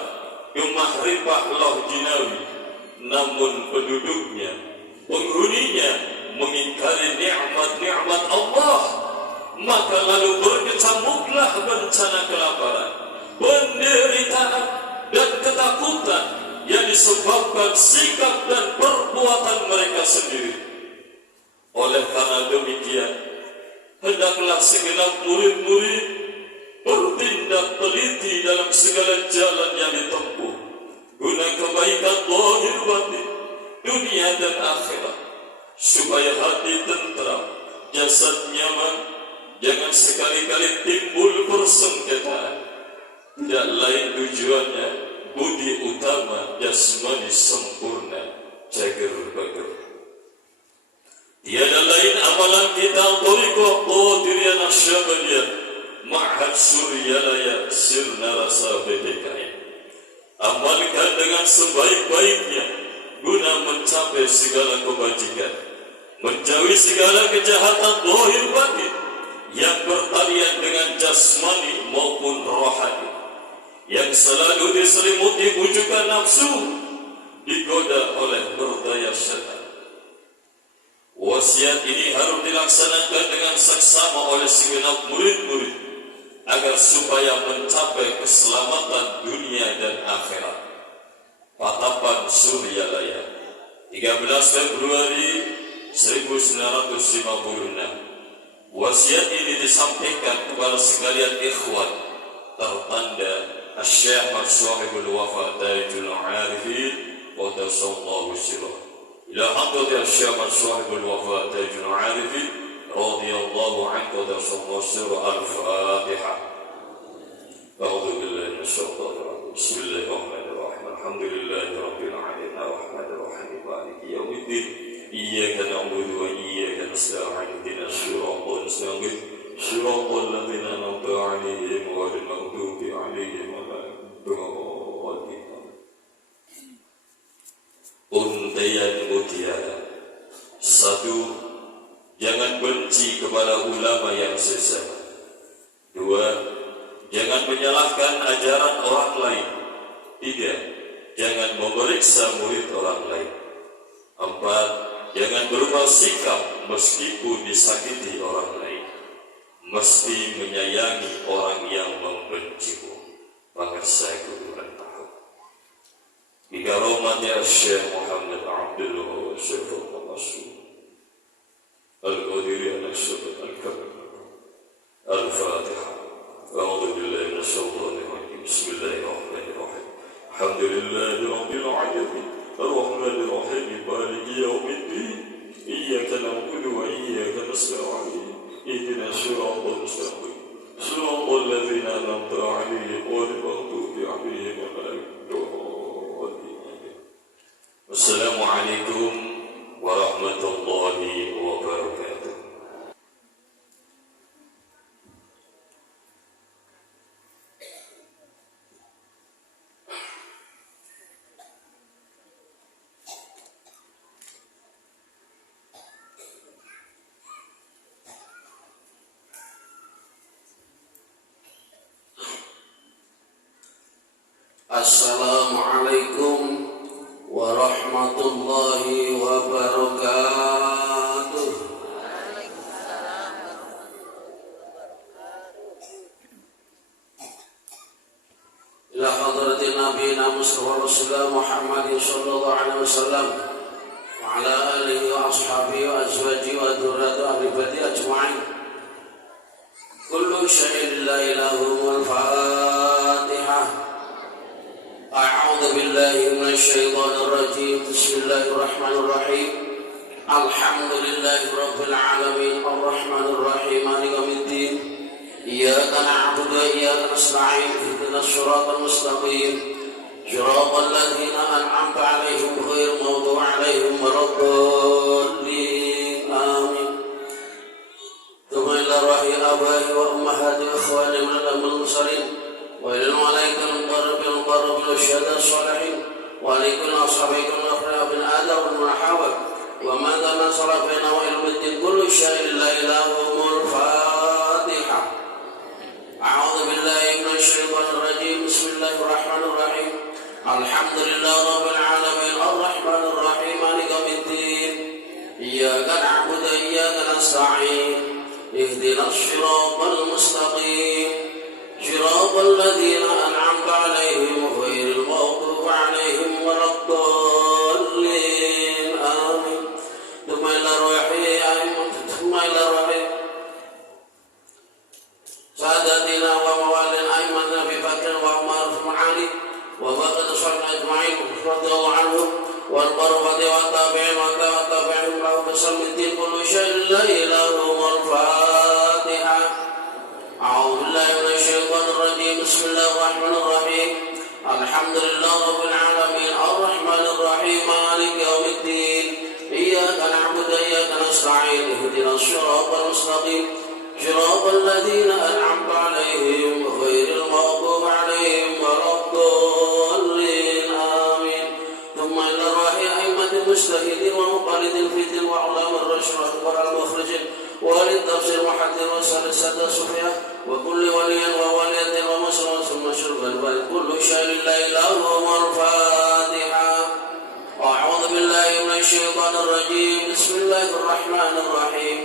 gemah ripah loh jinawi, namun penduduknya, penghuninya mengingkari nikmat-nikmat Allah, maka lalu berkecamuklah bencana kelaparan, penderitaan dan ketakutan yang disebabkan sikap dan perbuatan mereka sendiri. Oleh karena demikian, hendaklah segenap murid-murid bertindak teliti dalam segala jalan yang ditempuh guna kebaikan zahir batin, dunia dan akhirat, supaya hati tentram, jasad nyaman. Jangan sekali-kali timbul persengketaan. Tidak lain tujuannya budi utama jasmani sempurna, cager bager. Tiada lain amalan kita Thariqah Qadiriyah Nasyabandiyah Ma'had Suryalaya Sirna Rasa PPKI. Amalkan dengan sebaik-baiknya guna mencapai segala kebajikan, menjauhi segala kejahatan zahir batin yang bertalian dengan jasmani maupun rohani, yang selalu diselimuti bujukan nafsu, digoda oleh berdaya syaitan. Wasiat ini harus dilaksanakan dengan seksama oleh segenap murid-murid agar supaya mencapai keselamatan dunia dan akhirat. Patapan Suryalaya, 13 Februari 1956. Wasiat ini disampaikan kepada sekalian ikhwan tertanda Asy-Syaikh Sahibul Wafa Tajul Arifin wa tasallahu sirah. Ila hadrati Asy-Syaikh Sahibul Wafa Tajul Arifin radhiyallahu anhu wa tasallahu sirah. Al-Fatihah. A'udzu billahi minasyaitonir rajim. Bismillahirrahmanirrahim. Alhamdulillahi Rabbil Alamin Ar-Rahmanir Rahim Maliki Yawmiddin Iyyaka na'budu wa iyyaka nasta'in ihdinas siratal mustaqim siratal ladzina an'amta 'alaihim ghairil maghdubi 'alaihim waladdallin. Untayan mutiara. 1. Jangan benci kepada ulama yang sesat. 2. Jangan menyalahkan ajaran orang lain. 3. Jangan memeriksa murid orang lain. 4. Jangan berubah sikap meskipun disakiti orang lain. Mesti menyayangi orang yang membencimu. Bangsa kudu tahu. Bikaromatnya Syekh Muhammad Abdullah wa Syekh Al-Masud Al-Qadiri Al-Syabad Al-Kabir Al-Fatihah. A'udhu billahi minasyaitonir rajim. Bismillahirrahmanirrahim. Alhamdulillahi Rabbil Alamin Ar-Rahmanir Rahim Maliki Yawmiddin Iyyaka na'budu wa iyyaka nasta'in ihdinas siratal mustaqim siratal ladzina an'amta 'alaihim ghairil maghdubi 'alaihim waladdallin. Wassalamualaikum warahmatullahi wabarakatuh. Assalamualaikum warahmatullahi wabarakatuh. Ila hadratin nabiyina Mustafa Rasulullah Muhammad sallallahu alaihi wasallam wa ala alihi wa ashabihi wa azwajihi wa dhurriyyati ahli baiti ajma'in. Kullu syai'in la ilaha illallah. Al-Fatihah. أعوذ بالله من الشيطان الرجيم. بسم الله الرحمن الرحيم. الحمد لله رب العالمين الرحمن الرحيم مالك يوم الدين إياك نعبد وإياك نستعين اهدنا الصراط المستقيم صراط الذين أنعمت عليهم غير المغضوب عليهم ولا الضالين آمين. ثم إلى روح آبائي وأمهاتي وإخواني من الأنبياء والمرسلين وإلى الملائكة المقربين والشهداء الصالحين وعليكم أصحابكم الأخيار من آدم ومن حواء وما تناصر بينه وإلى الدين كل شيء لا إله إلا الفاتحة. أعوذ بالله من الشيطان الرجيم. بسم الله الرحمن الرحيم. الحمد لله رب العالمين الرحمن الرحيم مالك يوم الدين إياك نعبد وإياك نستعين اهدنا الصراط المستقيم صراط الذين أنعمت عليهم غير المغضوب عليهم ولا الضالين آمين. ثم إلى روح سادتنا وموالي أئمة أبي بكر وعمر بن علي وبقية الصحابة أجمعين رضي الله عنهم والقرابة والتابعين والتابعين لهم بسلم الدين كل شيء لا إله إلا الفاتحة. أعوذ بالله من الشيطان الرجيم. بسم الله الرحمن الرحيم. الحمد لله رب العالمين الرحمن الرحيم مالك يوم الدين إياك نعبد وإياك نستعين اهدنا الصراط المستقيم صراط الذين أنعمت عليهم غير المغضوب عليهم ولا الضالين آمين. ثم إلى روح أئمة المجتهدين ومقلدين في الدين وعلماء الرشد والأخبار المخرجين وللتفسير محدث وسلسلة صوفية وكل ولي وولية ومسلم ثم شرب البلد كل شيء لا إله إلا الفاتحة. أعوذ بالله من الشيطان الرجيم. بسم الله الرحمن الرحيم.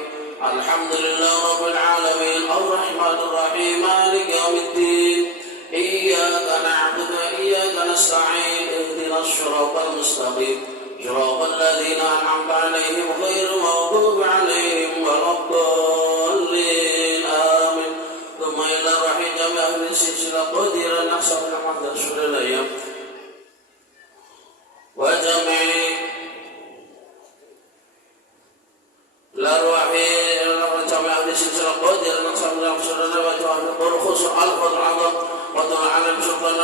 الحمد لله رب العالمين الرحمن الرحيم مالك يوم الدين إياك نعبد وإياك نستعين اهدنا الصراط المستقيم صراط الذين أنعمت عليهم غير المغضوب عليهم ولا الضالين آمين. ثم إلى روح جميع أهل السلسلة قدير نحسب الحمد رسول الله وجميع الأرواح جميع أهل السلسلة قدير نحسب رسول الله وجميع الخصوص الفضل العظم وطلع على سلطان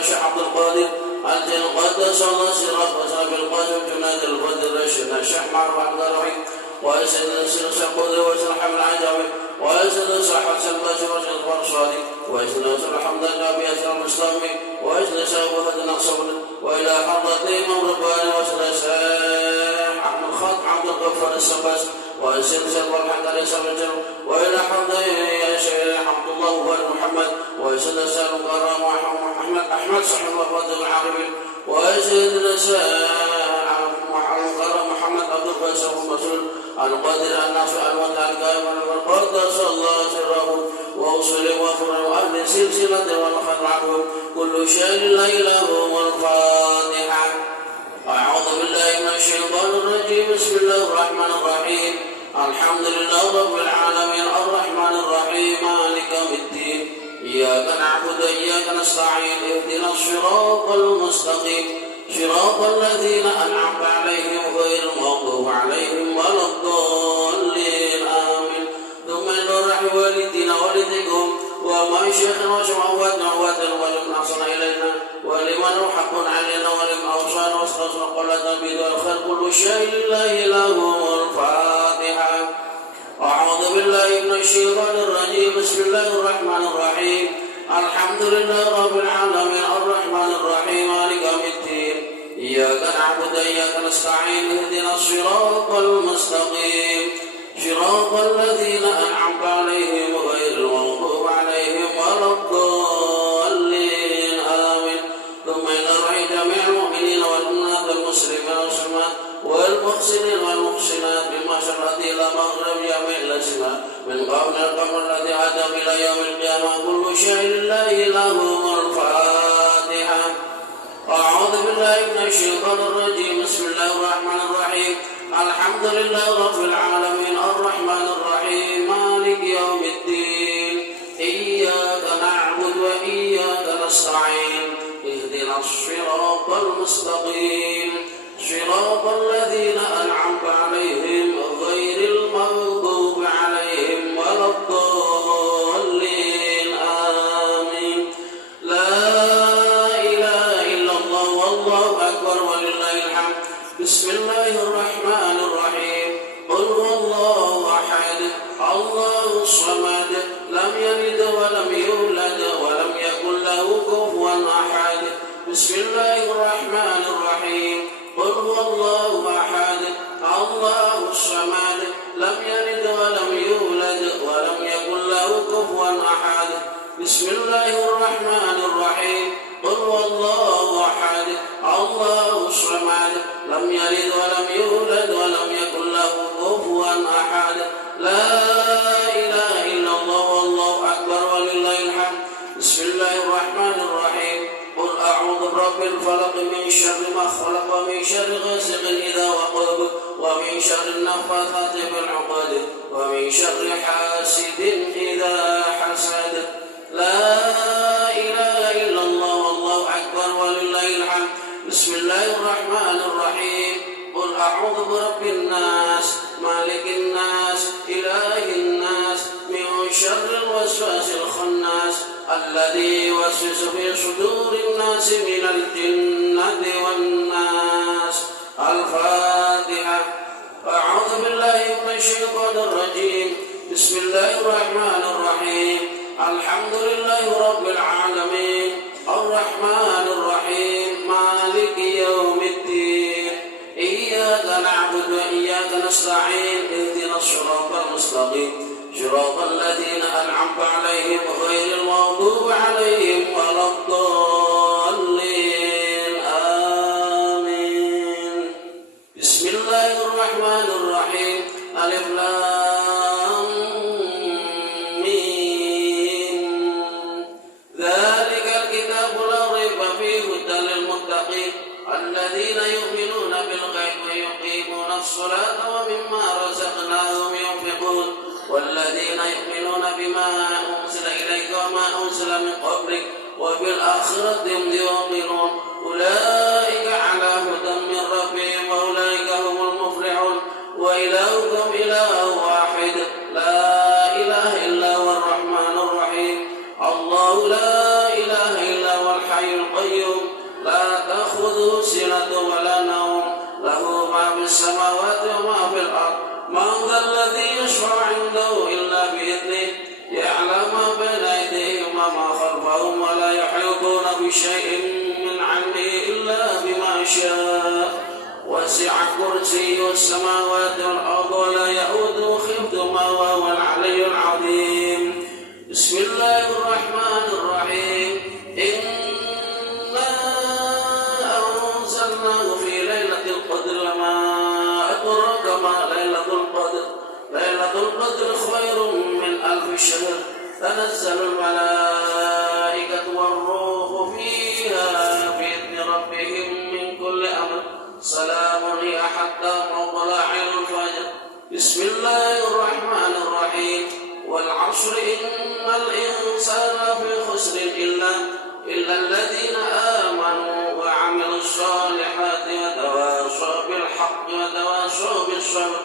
الشيخ عبد القادر الجن قدس الله سره وسلم بالقاسم جناد الفضل الشيخ الشيخ معروف عبد الرحيم ويسد السر سقود وسلم حمل العجوي ويسد الصحة سلمة وجه الفرصاني ويسد السر حمد النبي أسر المسلمي ويسد سوى هدنا صبر وإلى حضرتي من رباني ويسد الشيخ أحمد خاطر عبد الغفار السباس ويسد سلوى الحمد لله سبب الجنة وإلى حضرتي يا شيخ عبد الله وفر محمد ويسد السلام كرام أحمد صحيح الله فاضل العربي ويسد السلام محمد عبد القاسم المسؤول القادر النافع المتعال القائم والقدس الله سره وأصول وفر وأهل سلسلة والخير عنه كل شيء لا إله والفاتحة. أعوذ بالله من الشيطان الرجيم بسم الله الرحمن الرحيم الحمد لله رب العالمين الرحمن الرحيم مالك يوم الدين إياك نعبد وإياك نستعين اهدنا الصراط المستقيم صراط الذين أنعمت عليهم غير المغضوب عليهم ولا الضالين آمين. ثم نرحب والدينا والديكم وما شيخنا وشمعواتنا ولمن أحسن إلينا ولمن حق علينا ولمن أوصانا واستغفر قلنا بذو الخير كل شيء لله له الفاتحة. أعوذ بالله من الشيطان الرجيم بسم الله الرحمن الرحيم الحمد لله رب العالمين الرحمن الرحيم مالك يوم الدين إياك نعبد وإياك نستعين اهدنا الصراط المستقيم صراط الذين أنعمت عليهم غير المغضوب عليهم ولا الضالين آمين. ثم نرحم جميع المؤمنين والمؤمنات والمسلمين والمسلمات والمحسنين والمحسنات بما شرعت إلى مغرب جميع الأسماء من قبل القمر الذي عدم إلى يوم القيامة كل شيء لله له الفاتحة. أعوذ بالله من الشيطان الرجيم بسم الله الرحمن الرحيم الحمد لله رب العالمين الرحمن الرحيم مالك يوم الدين إياك نعبد وإياك نستعين اهدنا الصراط المستقيم صراط الذين أنعمت عليهم غير المغضوب عليهم ولا الضالين آمين. لا بسم الله الرحمن الرحيم قل هو الله أحد الله الصمد لم يلد ولم يولد ولم يكن له كفوا أحد. بسم الله الرحمن الرحيم قل هو الله أحد الله الصمد لم يلد ولم يولد ولم يكن له كفوا أحد. بسم الله الرحمن الرحيم قل هو الله أحد الله الصمد لم يلد ولم يولد ولم يكن له كفوا أحد. لا إله إلا الله والله أكبر ولله الحمد. بسم الله الرحمن الرحيم قل أعوذ برب الفلق من شر ما خلق ومن شر غاسق إذا وقب ومن شر النفاثات في العقد ومن شر حاسد إذا حسد. لا إله إلا الله والله أكبر ولله الحمد. بسم الله الرحمن الرحيم قل أعوذ برب الناس مالك الناس إله الناس من شر الوسواس الخناس الذي يوسوس في صدور الناس من الجنة والناس. الفاتحة. أعوذ بالله من الشيطان الرجيم بسم الله الرحمن الرحيم الحمد لله رب العالمين الرحمن الرحيم مالك يوم الدين إياك نعبد وإياك نستعين اهدنا الصراط المستقيم صراط الذين أنعمت عليهم غير المغضوب عليهم ولا الضالين آمين. بسم الله الرحمن الرحيم ألف لام ميم ذلك الكتاب لا ريب فيه هدى للمتقين الذين يؤمنون بالغيب ويقيمون الصلاة ومما رزقناهم ينفقون والذين يؤمنون بما أنزل إليك وما أنزل من قبلك وبالآخرة هم يوقنون أولئك على هدى من ربهم وأولئك هم المفلحون. وإلهكم إله واحد لا إله إلا هو الرحمن الرحيم الله لا إله إلا هو الحي القيوم لا الذي يشفع عنده إلا بإذنه يعلم ما بين أيديهم وما خلفهم ولا يحيطون بشيء من علمه إلا بما شاء وسع كرسيه السماوات والأرض ولا يؤوده حفظهما وهو العلي العظيم. بسم الله الرحمن الرحيم. إنا أنزلناه في ليلة القدر وما أدراك ما ليلة القدر. ليلة القدر خير من 1000 شهر. تنزل الملائكة والروح فيها بإذن ربهم من كل أمر سلام هي حتى مطلع الفجر. بسم الله الرحمن الرحيم. والعصر إن الإنسان في خسر إلا الذين آمنوا وعملوا الصالحات وتواصوا بالحق وتواصوا بالصبر.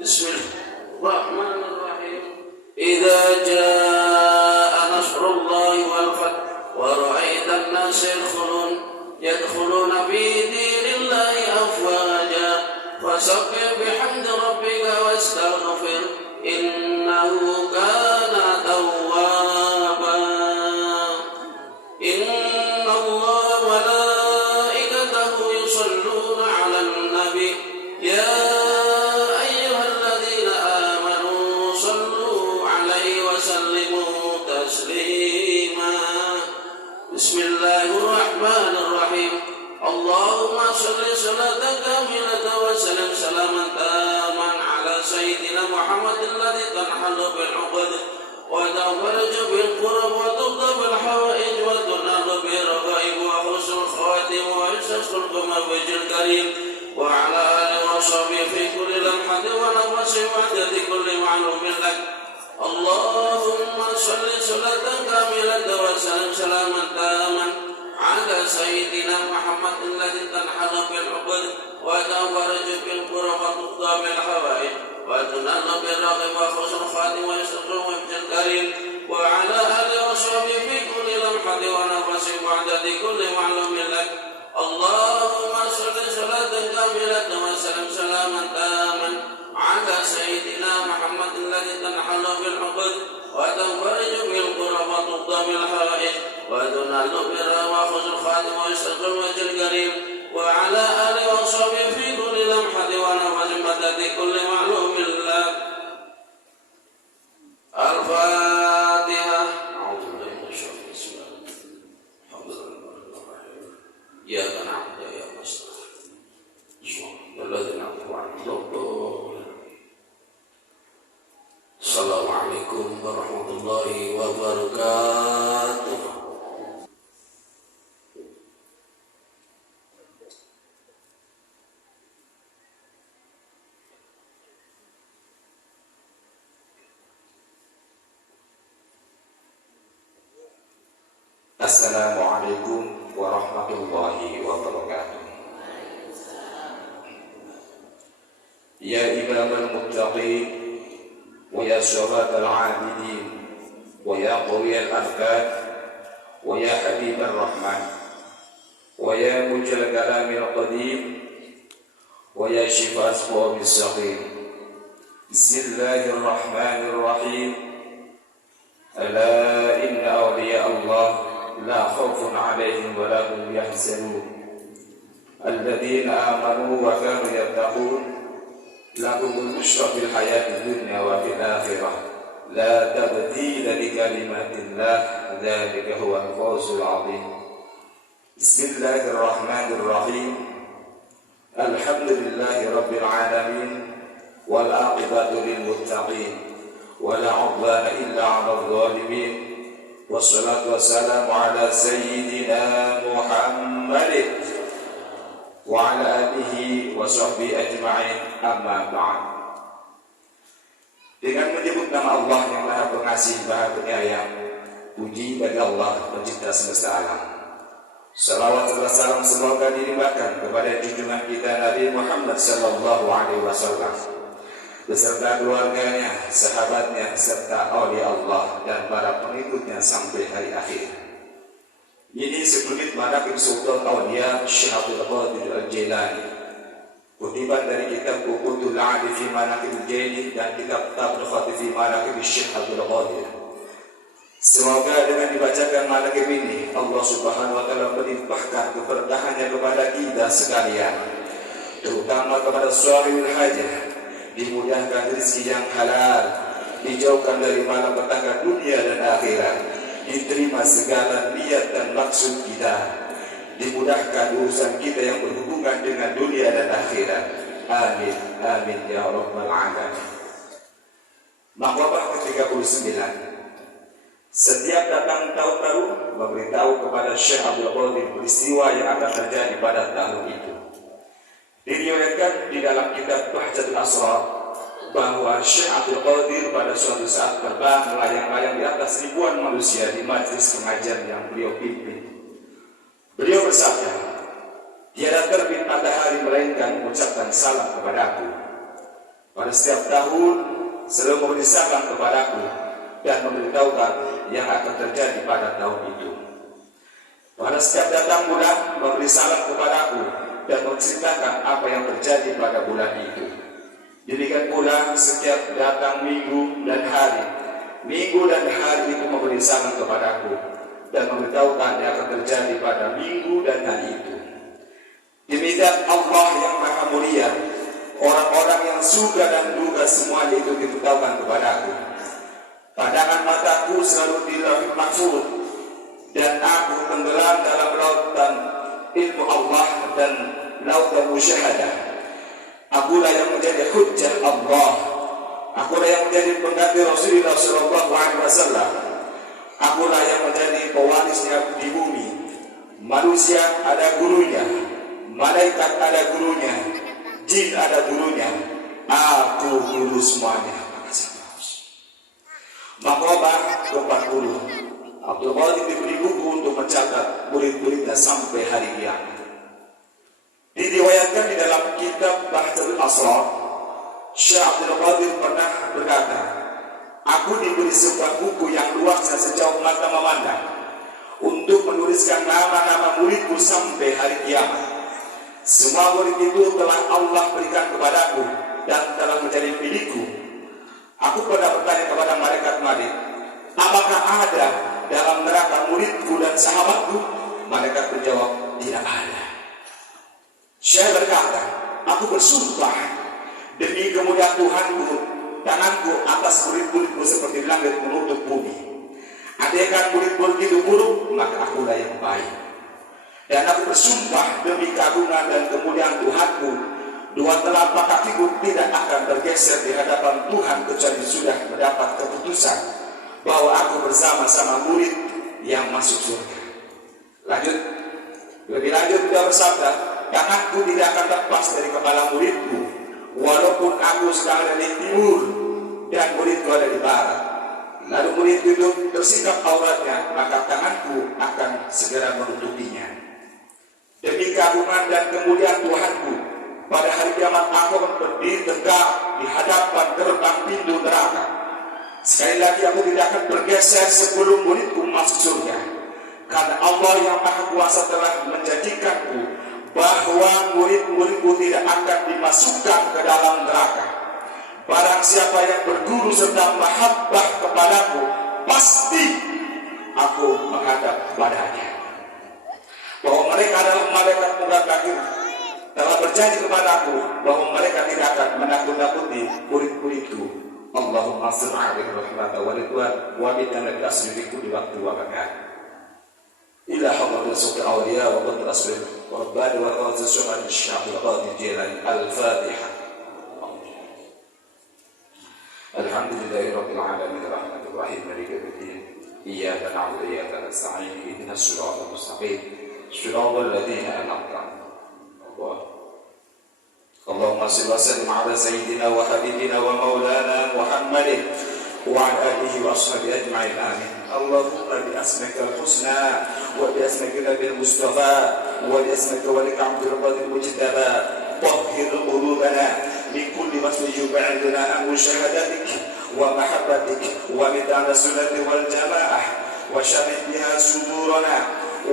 بسم الله الرحمن الرحيم. إذا جاء نصر الله والفتح ورأيت الناس يدخلون في دين الله أفواجا فسبح بحمد ربك واستغفر إنه كان توابا. إن الله وملائكته يصلون على النبي يا أيها الذين آمنوا صلوا عليه وسلموا تسليما. بسم الله الرحمن الرحيم. اللهم صل صلاة كاملة وسلم سلاما تاما على سيدنا محمد الذي تنحل بالعقد وتفرج بالكرب وتقضى بالحوائج وتنال بالرغائب وحسن الخواتم ويستسقى المفرج الكريم وعلى آله وصحبه في كل لمحة ونفس وعدد كل معلوم لك. اللهم صل صلاة كاملة وسلم سلاما تاما على سيدنا محمد الذي تنحل بالعقد وتفرج بالكرب وتقضى بالحوائج وتنال بالرغب وحسن الخاتم ويستسقى المفرج الكريم وعلى آله وصحبه في كل لمحة ونفس وعدد كل معلوم لك. اللهم صل صلاة كاملة وسلم سلاما تاما على سيدنا محمد الذي تنحل بالعقد وتنفرج بالكرب وتقضى بالحوائج وتنال بالرغب وحسن الخاتم ويستسقى المفرج الكريم وعلى آله وصحبه في كل لمحة ونفس وعدد كل معلوم لك. الفاتحة. أعوذ بالله من الشيطان الرجيم. الحمد لله رب العالمين. إياك نعبد وإياك نستعين. صراط الذين أنعمت عليهم. السلام عليكم ورحمة الله وبركاته. Assalamualaikum warahmatullahi wabarakatuh. Ya imam al-muttaqin wa ya syabat al-abidin wa ya qawi al-afkar wa ya habib al-rahman wa ya mujal kalam al-qadim wa ya shifa asbab al-saqim. Bismillahirrahmanirrahim. Ala inna awliya Allah لا خوف عليهم ولا هم يحزنون الذين آمنوا وكانوا يتقون لهم البشرى في الحياة الدنيا وفي الآخرة لا تبديل لكلمات الله ذلك هو الفوز العظيم. بسم الله الرحمن الرحيم. الحمد لله رب العالمين والعاقبة للمتقين ولا عدوان إلا على الظالمين والصلاة والسلام على سيدنا محمد وعلى آله وصحبه أجمعين. أما بعد. Dengan menyebut nama Allah yang Maha Pengasih, Maha Penyayang, puji bagi Allah pencipta semesta alam. Salawat dan salam semoga dilimpahkan kepada junjungan kita Nabi Muhammad sallallahu alaihi wasallam beserta keluarganya, sahabatnya, serta awliya Allah dan para pengikutnya sampai hari akhir. Ini sekelumit manaqib Sultan Auliya Syekh Abdul Qadir Al-Jilani kutipan dari kitab Uqudul Adi fi Manaqib Jaini dan kitab Tabaqat fi Manaqib Syekh Abdul Qadir. Semoga dengan dibacakan manaqib ini Allah Subhanahu wa taala melimpahkan keberkahannya kepada kita sekalian, terutama kepada shahibul hajah, dimudahkan rezeki yang halal, dijauhkan dari malapetaka dunia dan akhirat, diterima segala niat dan maksud kita, dimudahkan urusan kita yang berhubungan dengan dunia dan akhirat. Amin, amin ya rabbal alamin. Maqabah ke-39. Setiap datang tahun baru memberitahu kepada Syekh Abdul Qadir peristiwa yang akan terjadi pada tahun itu. Diriwayatkan di dalam kitab Bahjatul Asrar bahwa Syekh Abdul Qadir pada suatu saat terbang melayang-layang di atas ribuan manusia di majlis pengajian yang beliau pimpin. Beliau bersabda, "Tiada terbit matahari melainkan mengucapkan salam kepadaku. Pada setiap tahun selalu memberi salam kepadaku dan memberitahukan yang akan terjadi pada tahun itu. Pada setiap datang bulan memberi salam kepadaku dan menceritakan apa yang terjadi pada bulan itu. Demikian pula setiap datang minggu dan hari itu memberi salam kepadaku dan memberitahukan yang akan terjadi pada minggu dan hari itu. Demikian Allah yang Maha Mulia, orang-orang yang suka dan duka semuanya itu diberitahukan kepadaku. Pandangan mataku selalu di Lauhul Mahfuz dan aku tenggelam dalam lautan ilmu Allah dan lautan musyahadah. Akulah yang menjadi hujjah Allah. Akulah yang menjadi pengganti Rasulullah SAW. Akulah yang menjadi pewarisnya di bumi. Manusia ada gurunya, malaikat ada gurunya, jin ada gurunya. Aku guru semuanya." Maqabah ke-40. Abdul Qadir diberi buku untuk mencatat murid-muridnya sampai hari kiamat. Diriwayatkan di dalam kitab Bahjatul Asrar, Syekh Abdul Qadir pernah berkata, "Aku diberi sebuah buku yang luasnya sejauh mata memandang untuk menuliskan nama-nama muridku sampai hari kiamat. Semua murid itu telah Allah berikan kepadaku dan telah menjadi milikku. Aku pernah bertanya kepada malaikat-malaikat, apakah ada dalam neraka muridku dan sahabatku? Malaikat menjawab, tidak ada. Syekh berkata, aku bersumpah demi kemuliaan Tuhanku, tanganku atas murid-muridku seperti langit menutup bumi. Andaikan murid-murid itu buruk, maka akulah yang baik. Dan aku bersumpah demi keagungan dan kemuliaan Tuhanku, dua telapak kakiku tidak akan bergeser di hadapan Tuhan kecuali sudah mendapat keputusan bahwa aku bersama-sama murid yang masuk surga. Lebih lanjut dia bersabda, tanganku tidak akan lepas dari kepala muridku, walaupun aku sedang ada di timur dan muridku ada di barat. Lalu muridku itu tersikap auratnya, maka tanganku akan segera menutupinya. Demi keagungan dan kemuliaan Tuhanku, pada hari kiamat aku akan berdiri tegak di hadapan gerbang pintu neraka. Sekali lagi aku tidak akan bergeser sebelum muridku masuk surga, karena Allah yang Maha Kuasa telah menjadikanku bahwa murid-muridku tidak akan dimasukkan ke dalam neraka. Barang siapa yang berguru serta mahabbah kepadaku, pasti aku menghadap kepadanya. Bahwa mereka adalah malaikat mungkar-nakir telah berjanji kepadaku bahwa mereka tidak akan menakut-nakuti murid-muridku. Allahumma sholli alaihi rahmatan wa ridwan wa bidana tasrifiku di waktu wabarakatuh. Ila hadratil sultan awliya wa qadr asrif wa rabbani wa qadr syuhad syahul qadir jilani al-fatihah. Alhamdulillahi rabbil alamin arrahmanir rahim maliki yaumiddin iyyaka na'budu wa iyyaka nasta'in ihdinas siratal mustaqim siratal ladzina an'amta 'alaihim. Allahumma shalli wa sallim ala sayyidina wa habibina wa maulana Muhammadin wa ala alihi wa ashabihi ajma'in amin. Allahumma bi asma'ikal husna wa bi asma'ikal nabil mustafa wa bi asma'ika wa lika abdul qadir mujtaba tahhir qulubana min kulli ma yub'iduna an musyahadatik wa mahabbatik wa min sunnati wal jamaah wa sharih biha sudurana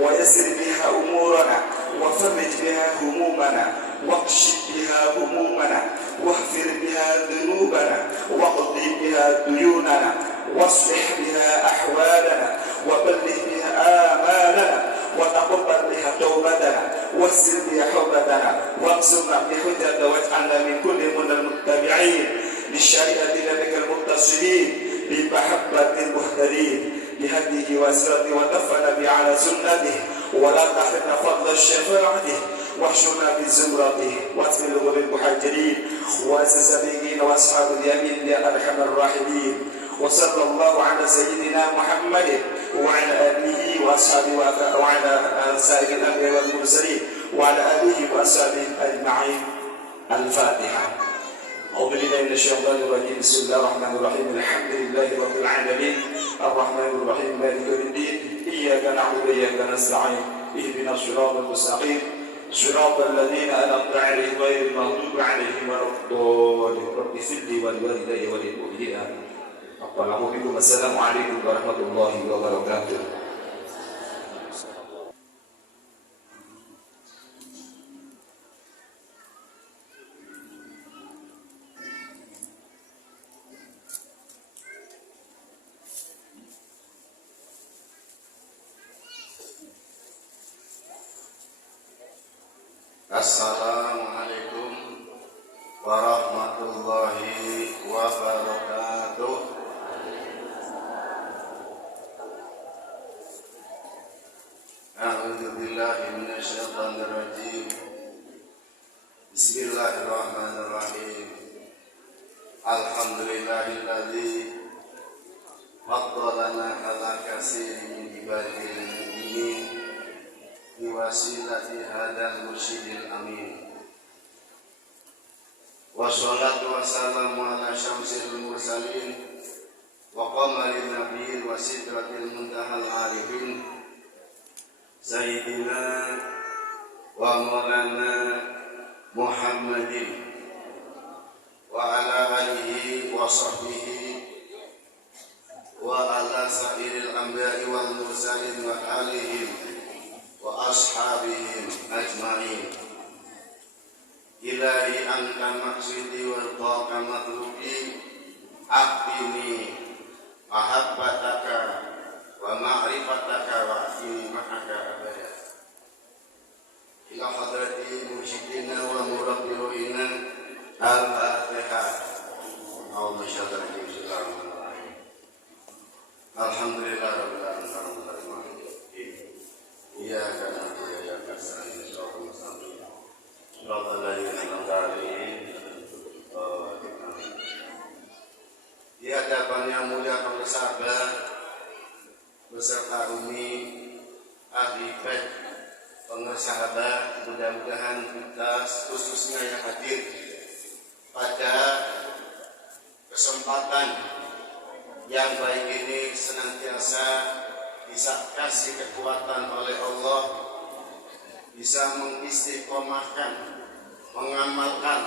ويسر بها أمورنا وفرج بها همومنا واكشف بها همومنا واغفر بها ذنوبنا واقضي بها ديوننا واصلح بها أحوالنا وبلغ بها آمالنا وتقبل بها توبتنا واسر بها حوبتنا وانصرنا بحجة واجعلنا من كل من المتبعين للشريعة نبيك المتصلين بمحبة المهتدين بهديه وسرته وتفنا به على سنته ولا تحرمنا فضل الشفاعته واحشرنا في زمرته واسم الغر المحجرين والسابقين واصحاب اليمين يا ارحم الراحمين وصلى الله على سيدنا محمد وعلى اله واصحابه وعلى سائر الانبياء والمرسلين وعلى اله واصحابه اجمعين. الفاتحه. أعوذ بالله من الشيطان الرجيم. بسم الله الرحمن الرحيم. الحمد لله رب العالمين الرحمن الرحيم مالك يوم الدين إياك نعبد وإياك نستعين اهدنا الصراط المستقيم صراط الذين أنعمت عليهم غير المغضوب عليهم ولا الضالين. رب اغفر لي ولوالدي وللمؤمنين آمين. السلام عليكم ورحمة الله وبركاته. Assalamualaikum warahmatullahi wabarakatuh. A'udzu billahi minasyaitonir rajim. Bismillahirrahmanirrahim. Alhamdulillahilladzi faddalana ala katsirin min ibadil mu'minin biwasilati hadal mursyidil amin. Wassalatu wassalamu ala syamsil mursalin wa qamaril nabiyyin wa sidratil muntahal arifin sayyidina wa maulana Muhammadin wa ala alihi wa sahbihi wa ala sairil anbiya'i wal mursalin wa alihim wa ashabihim ajma'in. Ilahi anta maksudi wa taqa matlubi aqbini mahabbataka wa ma'rifataka wa afini ma'aka abada. Ila hadrati mursyidina wa murabbi ruhina al-Fatihah. Allahumma shalli ala Muhammad. Alhamdulillah rabbil alamin. Iyyaka na'budu wa iyyaka nasta'in. Shiratal ladzina an'amta 'alaihim. Di hadapan yang mulia para sahabat beserta umi, ahli bait, pengersahabat, mudah-mudahan kita khususnya yang hadir pada kesempatan yang baik ini senantiasa bisa kasih kekuatan oleh Allah, bisa mengistiqomahkan, mengamalkan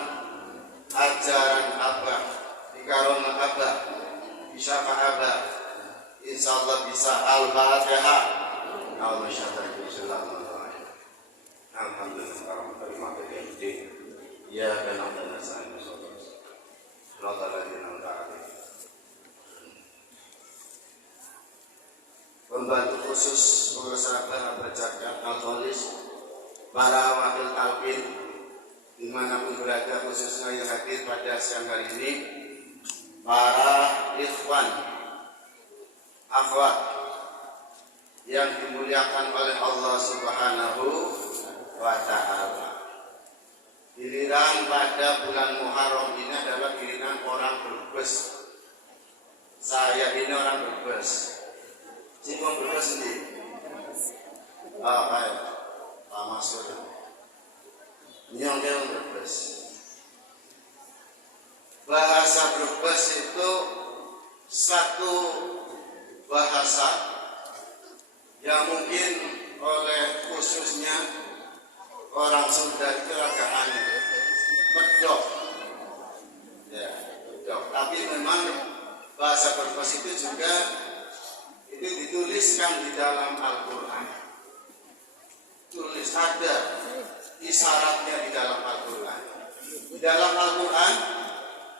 ajaran Abah, dikarona Abah, bisa Abah, insya Allah bisa Al-Fatihah. Ya karena pembantu khusus pengusaha bacakan al-tulis, para wakil talqin dimanapun berada, khususnya yang hadir pada siang hari ini, para ikhwan akhwat yang dimuliakan oleh Allah Subhanahu wa Ta'ala. Giliran pada bulan Muharram ini adalah giliran orang Brebes. Saya ini orang Brebes. Singkong Brebes ini. Baik, Pak Masud. Nyongkel Brebes. Bahasa Brebes itu satu bahasa yang mungkin oleh khususnya orang Sunda itu agak aneh, pedok, ya, pedok. Tapi memang bahasa Brebes itu juga itu dituliskan di dalam Al-Quran. tulis ada isyaratnya di dalam Al-Quran. Di dalam Al-Quran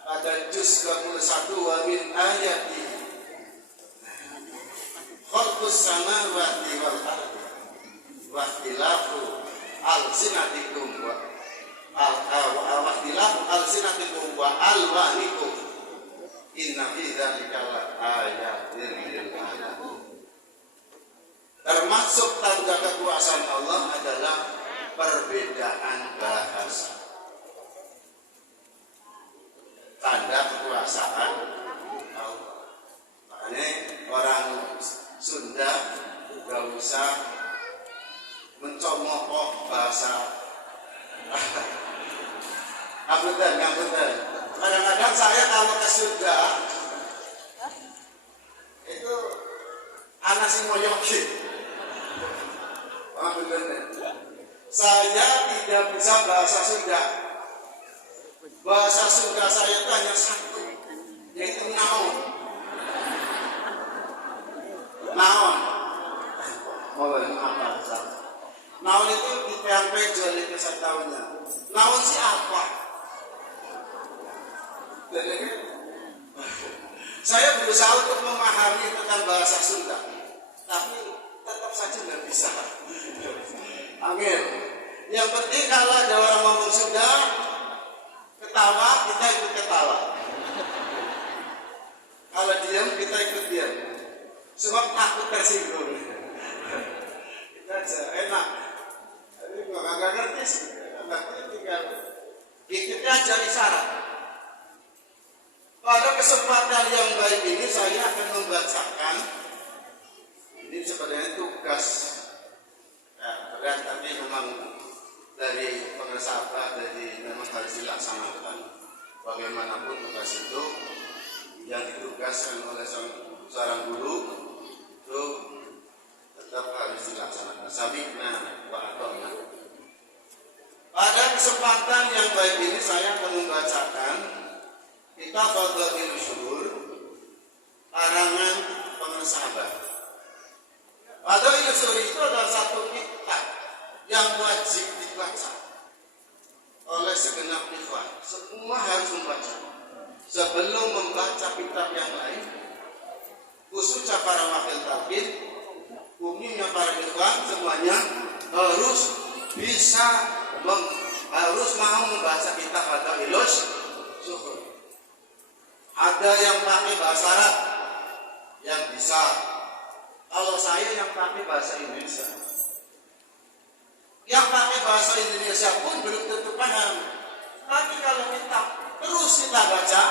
pada juz 21 wa min ayati khalqus samawati wal ardi wa ikhtilafu alsinatikum wa ikhtilafu alsinatikum wa alwanikum inna fi dzalika la ayatin lil alamin. Termasuk tanda kekuasaan Allah adalah perbedaan bahasa. Tanda kekuasaan Allah. Makanya orang Sunda gak usah mencomokok bahasa. Ngapunten. Kadang-kadang saya kalau ke Sunda itu anak si moyokin. Saya tidak bisa bahasa Sunda. Bahasa Sunda saya itu hanya satu, yaitu naon. Naon. Naon itu di PMP jual itu saya tahunya. Naon siapa? Saya berusaha untuk memahami tentang bahasa Sunda, tapi tetap saja nggak bisa. Amin. Yang penting kalau ada orang ngomong Sunda, ketawa, kita ikut ketawa. Kalau diam, kita ikut diam. Sebab takut tersinggung. Kita aja enak. Tapi nggak ngerti sih. Tinggal ikut aja isyarat. Pada kesempatan yang baik ini saya akan membacakan. Ini sebenarnya tugas berat, tapi memang dari pengesahkan jadi memang harus dilaksanakan. Bagaimanapun tugas itu yang ditugaskan oleh seorang guru itu tetap harus dilaksanakan. Sabikna wa atona. Pada kesempatan yang baik ini saya akan membacakan kitab Fadhailus Syuhur karangan pengesahan. Fadhailus Syuhur itu adalah satu kitab yang wajib dibaca oleh segenap ikhwan. Semua harus membaca. Sebelum membaca kitab yang lain, khususnya para wakil talqin, umumnya para ikhwan, semuanya harus bisa harus mau membaca kitab Fadhailus Syuhur. Ada yang pakai bahasa Arab, yang bisa. Kalau saya yang pakai bahasa Indonesia. Yang pakai bahasa Indonesia pun belum tentu paham. Tapi kalau kita terus kita baca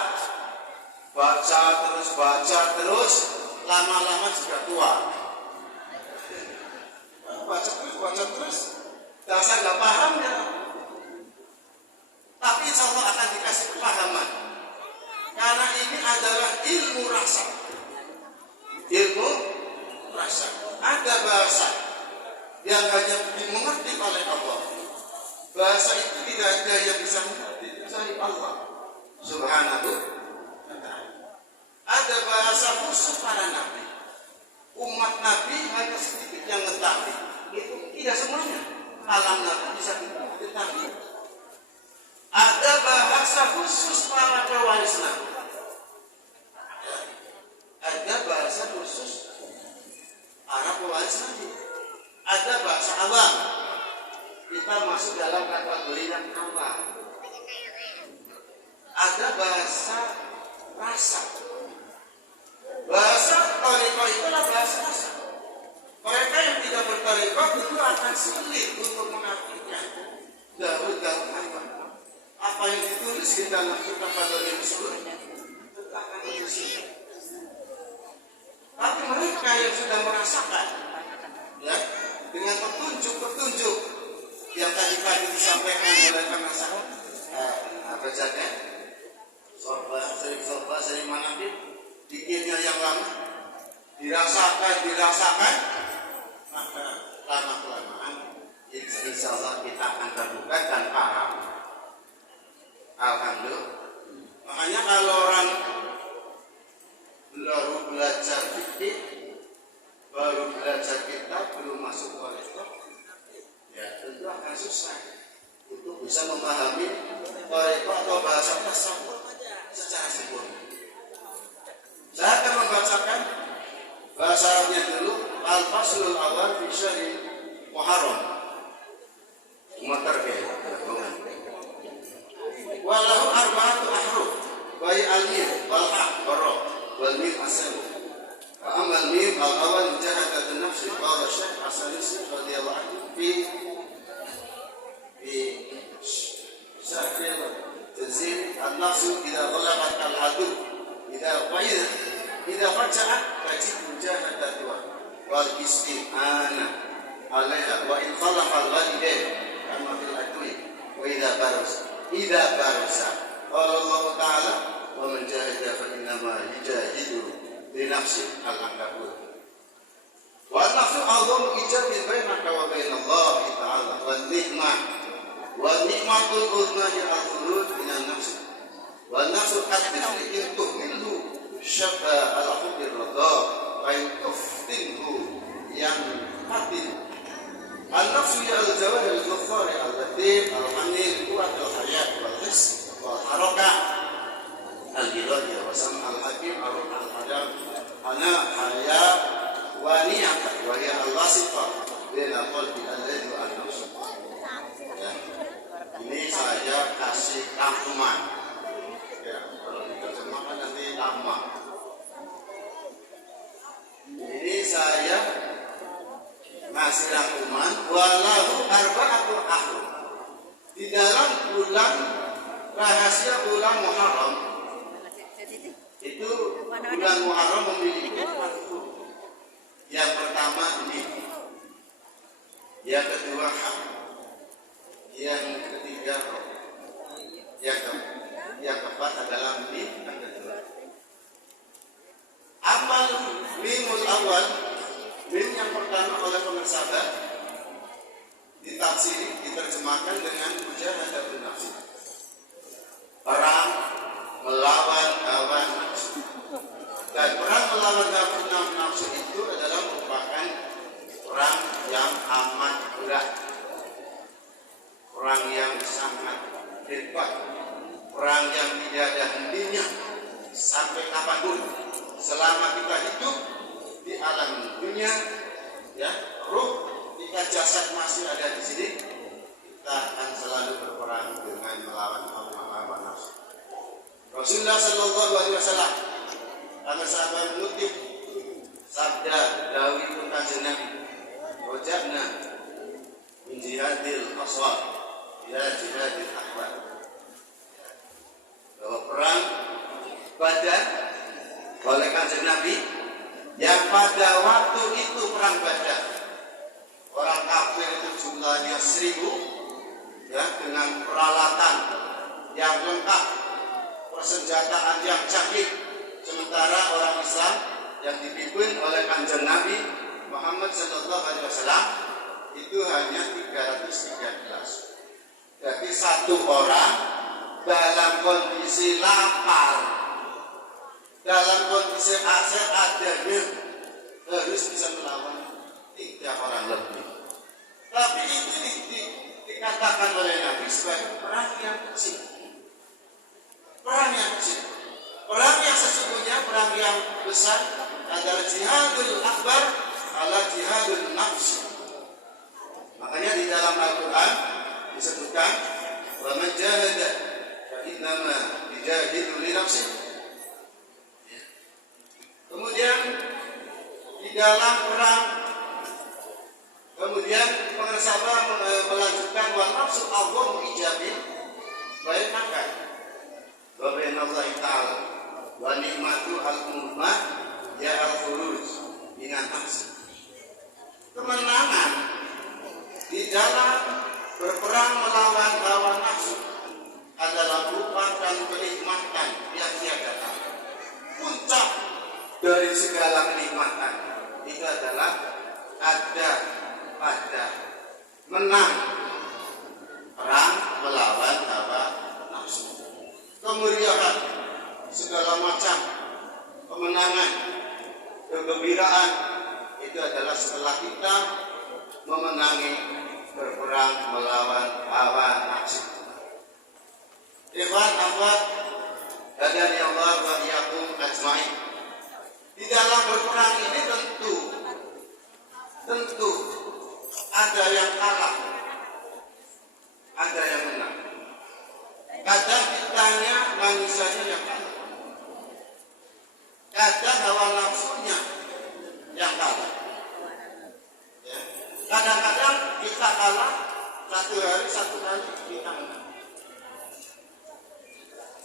terus, lama-lama juga tua. Baca terus, dasar nggak paham ya. Tapi insya Allah akan dikasih kepahaman. Karena ini adalah ilmu rasa. Ilmu rasa. Ada bahasa yang hanya dimengerti oleh Allah. Bahasa itu tidak ada yang bisa mengerti kecuali Allah Subhanahu wa ta'ala. Ada bahasa khusus para nabi. Umat nabi hanya sedikit yang mengetahui. Itu tidak semuanya. Alam nabi bisa diketahui. Ada bahasa khusus para pewaris nabi. Ada bahasa khusus para pewaris nabi. Ada bahasa awam. Kita masuk dalam kategori yang awam. Ada bahasa rasa. Bahasa thariqah itulah bahasa rasa. Mereka yang tidak berthariqah itu akan sulit untuk mengartikan Daud apa yang ditulis di dalam kitab Fadhailus Syuhur itu akan sulit. Tapi mereka yang sudah merasakan, ya, dengan petunjuk yang tadi disampaikan oleh penasehat, apa saja, sering manapun, dikirnya yang lama, dirasakan, maka lama-kelamaan, insya Allah kita akan terbuka dan paham. Alhamdulillah. Makanya kalau orang baru belajar fikih, baru belajar kitab, belum masuk kolektor, ya bisa memahami thariqah atau bahasa tasawuf secara sempurna. Saya akan membacakan bahasa Arabnya dulu. Al-Faslul Awal fi Syahri Muharram. Walahu arba'atu ahruf. Bayi al-mim wal ha wal ra wal mim asal. Amma al-mim al-awwal mujahadat an-nafs qala Syekh As-Sanusi radhiyallahu anhu fi syarh tazil an-nafs idza ghalabat al-adu idza faja'at tajid mujahadatu wal isti'ana 'alaiha wa in khalafa al-ghalidain kama fil adwi wa idza barasa Allah Ta'ala wa man jahada fa innama yujahidu li nafsi al-ankabut wa nafsu a'zamu ijabin bainaka wa bain Allah Ta'ala wa ni'matul udnani al-khulud minan nafsi wa nafsu qadri tuhmilu syabha al-hubir radha wa tuftinhu yang qatil al-nafsu ya al-jawahir al-ghaffari al-latif al-hamil kuat al-hayat wal-his wal-harakah al-ilahi wa sam al-hakim al-hadam ana hayat wa niyata wa hiya al-wasifah bina qalbi alladhi wa al-nafsu. Ini saya kasih rangkuman ya, kalau diterjemahkan nanti lama. Ini saya ngasih rangkuman walahu arba'atul ahruf. Di dalam bulan rahasia bulan Muharram itu bulan Muharram memiliki 4 huruf. Yang pertama ini, yang kedua ha, yang ketiga ro, yang keempat adalah mim yang kedua. Amal mimul awal, mim yang pertama oleh pengersabat ditafsiri diterjemahkan dengan mujahadatun nafsi, perang melawan hawa nafsu. Dan perang melawan hawa nafsu itu adalah merupakan perang yang amat berat, perang yang sangat hebat, perang yang tidak ada hentinya sampai kapanpun. Selama kita hidup di alam dunia, ya, ruh jika jasad masih ada di sini, kita akan selalu berperang dengan melawan hawa nafsu. Rasulullah Sallallahu Alaihi Wasallam agar sahabat mengutip sabda dawuh Kanjeng Nabi, "Rojabna min jihadil asghar ila jihadil akbar." Bahwa perang Badar oleh Kanjeng Nabi yang pada waktu itu perang Badar orang kafir itu jumlahnya 1000 ya, dengan peralatan yang lengkap, persenjataan yang canggih, sementara orang Islam yang dipimpin oleh Kanjeng Nabi Muhammad Sallallahu Alaihi Wasallam itu hanya 313. Jadi satu orang dalam kondisi lapar, dalam kondisi seadanya harus bisa melawan 3 orang lebih. Tapi itu dikatakan oleh Nabi sebagai perang yang kecil. Perang yang kecil. Perang yang sesungguhnya, perang yang besar adalah jihadul akbar ala jihadul nafs. Makanya di dalam Al-Quran disebutkan wa man jahada fa innama yujahidu li nafsihi. Kemudian di dalam perang, kemudian pengersabah melanjutkan wa nafsu awwamu ijabin baik makan wa bain Allah Ta'ala wa nikmatu al-ummat ya al-khuruj minan nafsi. Kemenangan di dalam berperang melawan hawa nafsu adalah merupakan kenikmatan yang tiada tara. Puncak dari segala kenikmatan itu adalah ada pada menang perang melawan hawa nafsu. Kemeriahan, segala macam kemenangan, kegembiraan itu adalah setelah kita memenangi berperang melawan hawa nafsu. Ikhwan Allah, hadani Allah wa iyyakum ajmain. Di dalam berperang ini tentu ada yang kalah, ada yang menang. Kadang kitanya manusianya yang kalah, kadang hawa nafsunya yang kalah. Ya. Kadang-kadang kita kalah satu hari kita menang.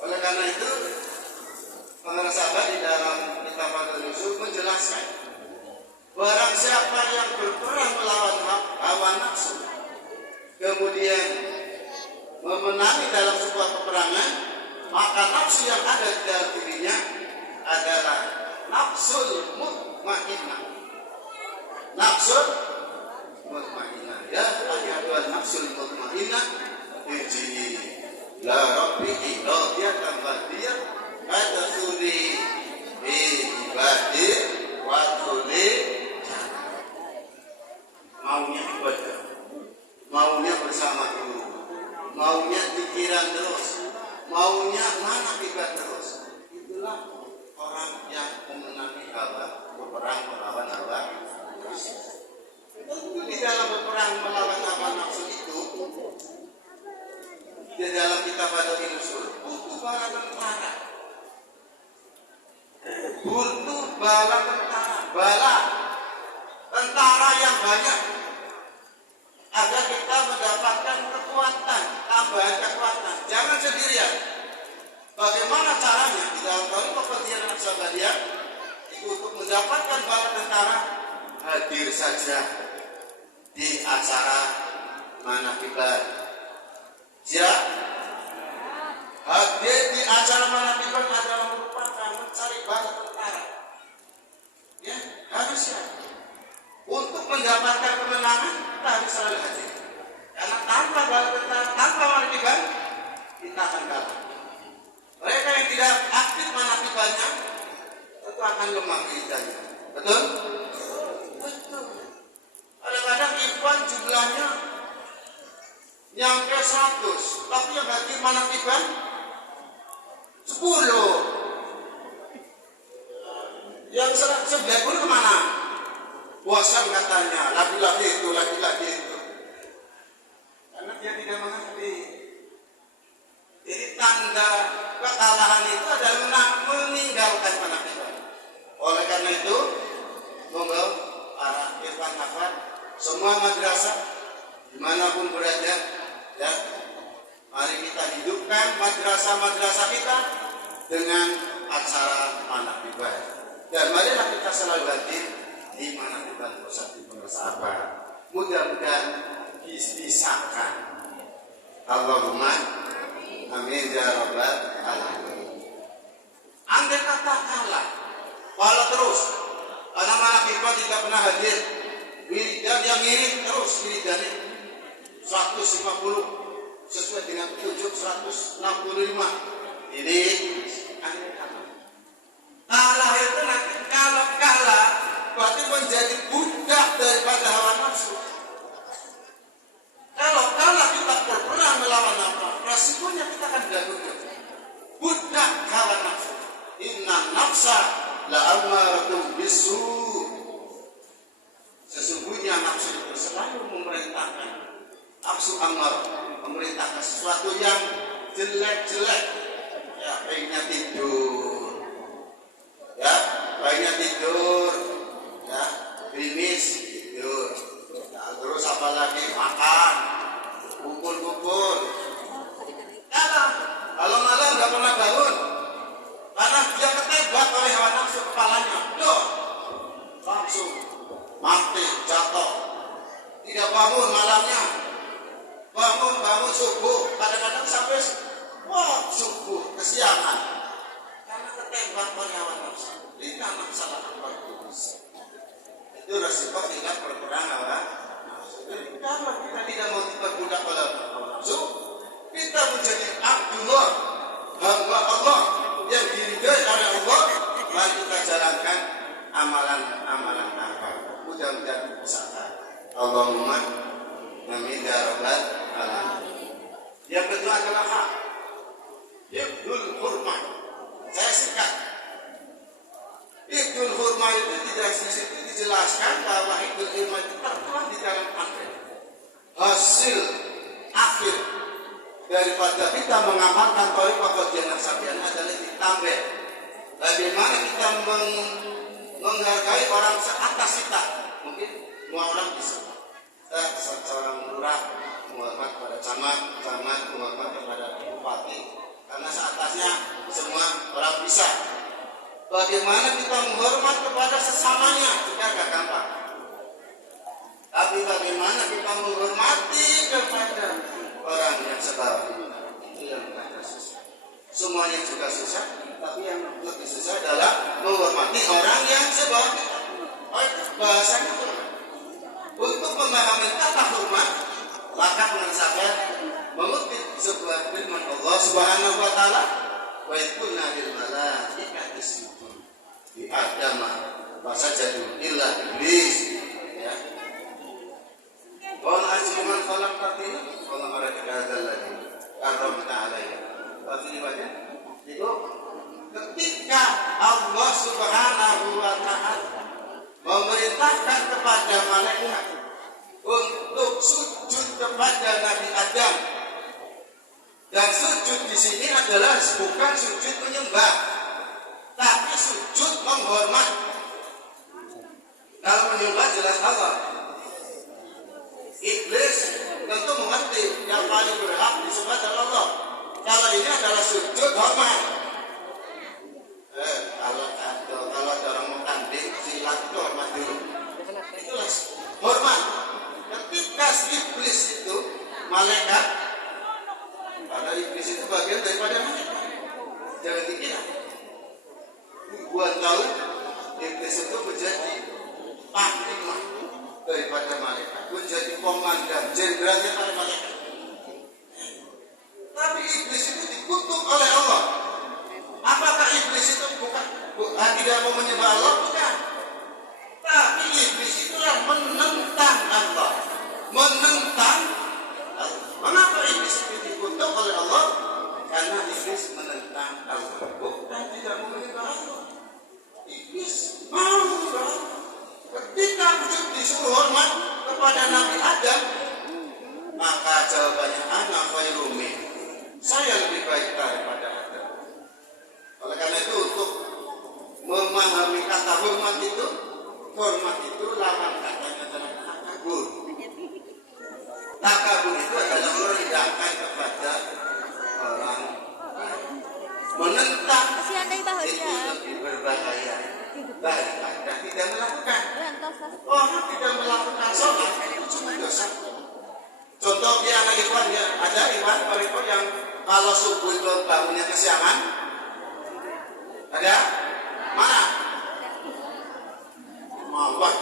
Oleh karena itu, para sahabat di dalam kitab Al-Nuzul menjelaskan, barang siapa yang berperang melawan hawa nafsu, kemudian memenangi dalam sebuah peperangan, maka nafsu yang ada di dalam dirinya adalah nafsul mutmainnah. Nafsul mutmainnah, ya ayyuhan nafsul mutmainnah, irji'i la rabbiki radiyatan mardiyah adkhuli bi ibadi wa dhuli. Maunya ibadah, maunya bersama guru, maunya pikiran terus, maunya mana ibadah terus. Itulah orang yang memenangi hawa, berperang melawan hawa nafsu. Tentu di dalam berperang melawan hawa nafsu itu, di dalam kitab Al-Nuzul butuh bala tentara, butuh bala tentara yang banyak agar kita mendapatkan kekuatan, tambahan kekuatan. Jangan sendirian. Bagaimana caranya? Di dalam kepentingan Al-Sabadiyah itu untuk mendapatkan bala tentara, hadir saja di acara manakibat. Ya, hadir di acara manakibat adalah merupakan mencari bala tentara. Ya, harusnya untuk mendapatkan kemenangan kita harus selalu hadir. Karena tanpa bala tentara, tanpa manakibat, kita akan kalah. Mereka yang tidak aktif manakibatnya tentu akan lemah kehidupannya. Betul? Betul. Kadang-kadang ikhwan jumlahnya nyampe 100, tapi yang hadir manakibat 10. Yang 90 kemana? Bosan katanya, laki-laki itu. Karena dia tidak mengerti. Jadi tanda kekalahan itu adalah meninggalkan manakibat. Oleh karena itu, monggo para ikhwan akhwat, semua madrasah dimanapun berada, ya, mari kita hidupkan madrasah-madrasah kita dengan acara manakibat. Dan marilah kita selalu hadir di manakibat bersama. Mudah-mudahan disahkan. Allahumma amin ya rabbal alamin. Andai kata kalah, walau terus, karena manakibat tidak pernah hadir, wiridan yang mirip terus wiridannya 150 sesuai dengan petunjuk 165. Ini andai kata kalah itu nanti, kalau kalah berarti menjadi budak daripada hawa nafsu. Kalau kalah kita berperang melawan nafsu, resikonya kita akan dilakukan budak hawa nafsu. Inna nafsa la ammaratun bisu. Sesungguhnya nafsu itu selalu memerintahkan, nafsu ammar memerintahkan sesuatu yang jelek-jelek. Ya, pengennya tidur, ya, pengennya tidur, ya, krimis tidur, ya, terus apa lagi, makan, kumpul-kumpul. Kalau malam nggak pernah bangun, karena dia ketembak oleh hawa nafsu kepalanya, loh, langsung mati, jatuh, tidak bangun malamnya, bangun subuh, kadang-kadang sampai subuh kesiangan, karena ketembak oleh hawa nafsu. Ini anak salah akbar itu resiko tidak berperang hawa nafsu. Jadi kalau kita tidak mau diperbudak oleh hawa nafsu, kita menjadi Abdullah, hamba Allah yang diridhai oleh Allah. Mari kita jalankan amalan-amalan apa. Mudah-mudahan usaha. Allahumma amin ya rabbal alamin. Yang kedua adalah hak. Ibdul hurmat. Saya singkat. Ibdul hurmat itu tidak di situ dijelaskan bahwa ibdul hurmat itu tertuang di dalam akhir. Hasil akhir daripada kita mengamalkan thariqah Qadriyah Naksabandiyah adalah ditambah. Bagaimana kita menghargai orang seatas kita? Mungkin semua orang bisa. Seorang lurah menghormat pada camat, camat menghormat kepada bupati. Karena seatasnya semua orang bisa. Bagaimana kita menghormat kepada sesamanya? Juga agak gampang. Tapi bagaimana kita menghormati kepada orang yang sebawah itu yang agak susah. Semuanya juga susah, tapi yang lebih susah adalah menghormati orang yang sebawah kita. Oh, bahasanya hormat. Untuk memahami kata hormat, maka mengesahkan mengutip sebuah firman Allah Subhanahu wa taala, wa kunna lil malaikati isjudu li adama fasajadu illa iblis. Ya. Qala ajman khalaqtatina qala maraka hadzal ladzi karramta alayya. Artinya baca itu ketika Allah Subhanahu wa taala memerintahkan kepada malaikat untuk sujud kepada Nabi Adam. Dan sujud di sini adalah bukan sujud menyembah, tapi sujud menghormat. Kalau menyembah jelas Allah. Iblis tentu mengerti yang paling berhak disembah adalah Allah. Kalau ini adalah sujud hormat. Kalau ada orang mau tanding silat itu hormat dulu. Itulah hormat. Ketika iblis itu malaikat, karena iblis itu bagian daripada malaikat. Jangan dikira ribuan tahun iblis itu menjadi panglima daripada malaikat, menjadi komandan jenderalnya para malaikat. Tapi iblis itu dikutuk oleh Allah. Apakah iblis itu tidak mau menyembah Allah? Bukan. Tapi iblis itulah menentang Allah. Menentang Allah. Mengapa iblis itu dikutuk oleh Allah? Karena iblis menentang Allah. Bukan tidak mau menyembah Allah. Iblis mau menyembah Allah. Ketika disuruh hormat kepada Nabi Adam, maka jawabannya ana khairum min. Saya lebih baik daripada Adam. Oleh karena itu untuk memahami kata hormat itu lawan katanya adalah takabur. Takabur itu adalah merendahkan kepada orang lain. Menentang itu lebih berbahaya daripada tidak melakukan. Orang tidak melakukan sholat itu cuma dosa. Contoh dia anak ikhwan ya, ada ikhwan yang kalau subuh itu bangunnya kesiangan. Ada? Mana? Mawar.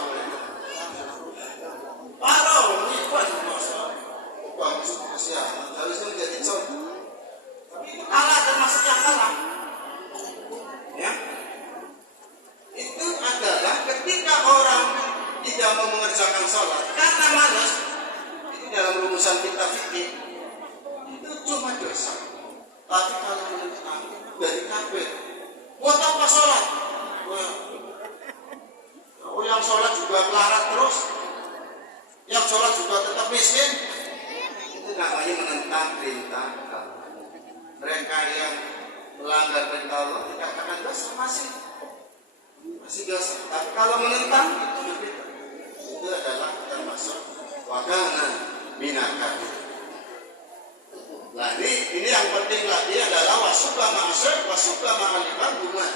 Kalau ikhwan masalah bangun subuh kesiangan, harusnya menjadi contoh. Tapi itu kalah, termasuk yang kalah. Ya? Itu adalah ketika orang tidak mau mengerjakan sholat karena malas. Dalam rumusan kita fikih itu cuma dosa. Tapi kalau menentang dari kafir, buat apa sholat? Yang sholat juga melarat terus, yang sholat juga tetap miskin. Itu namanya menentang perintah Allah. Mereka yang melanggar perintah Allah dikatakan dosa, masih dosa. Tapi kalau menentang itu adalah termasuk wakana minakah. Nah ini yang penting lagi adalah wasuba ma'asyar wasuba ma'alifah bunga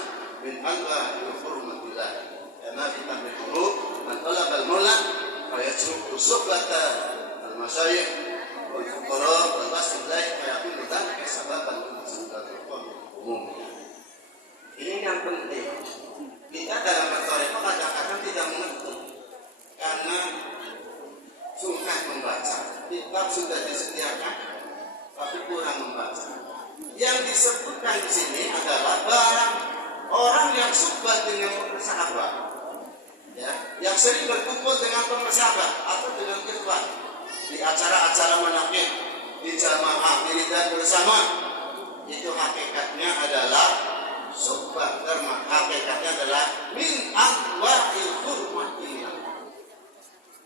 min alwa yuhurmatillah. Karena kita berhubung mantalab al-mula fayajruk usubata al-masyayikh wal-fuqara wal-wasillah fayakun lidhalika sababan umum. Ini yang penting. Kita dalam bertoreko kadang-kadang tidak mengerti karena sungkan membaca. Kitab sudah disediakan, tapi kurang membaca. Yang disebutkan di sini adalah barang orang yang suka dengan sahabat, ya, yang sering berkumpul dengan sahabat atau dengan ikhwan di acara-acara manaqib, di jamaah wiridan bersama, itu hakikatnya adalah suhbah, hakikatnya adalah min anwa'il hurmatillah,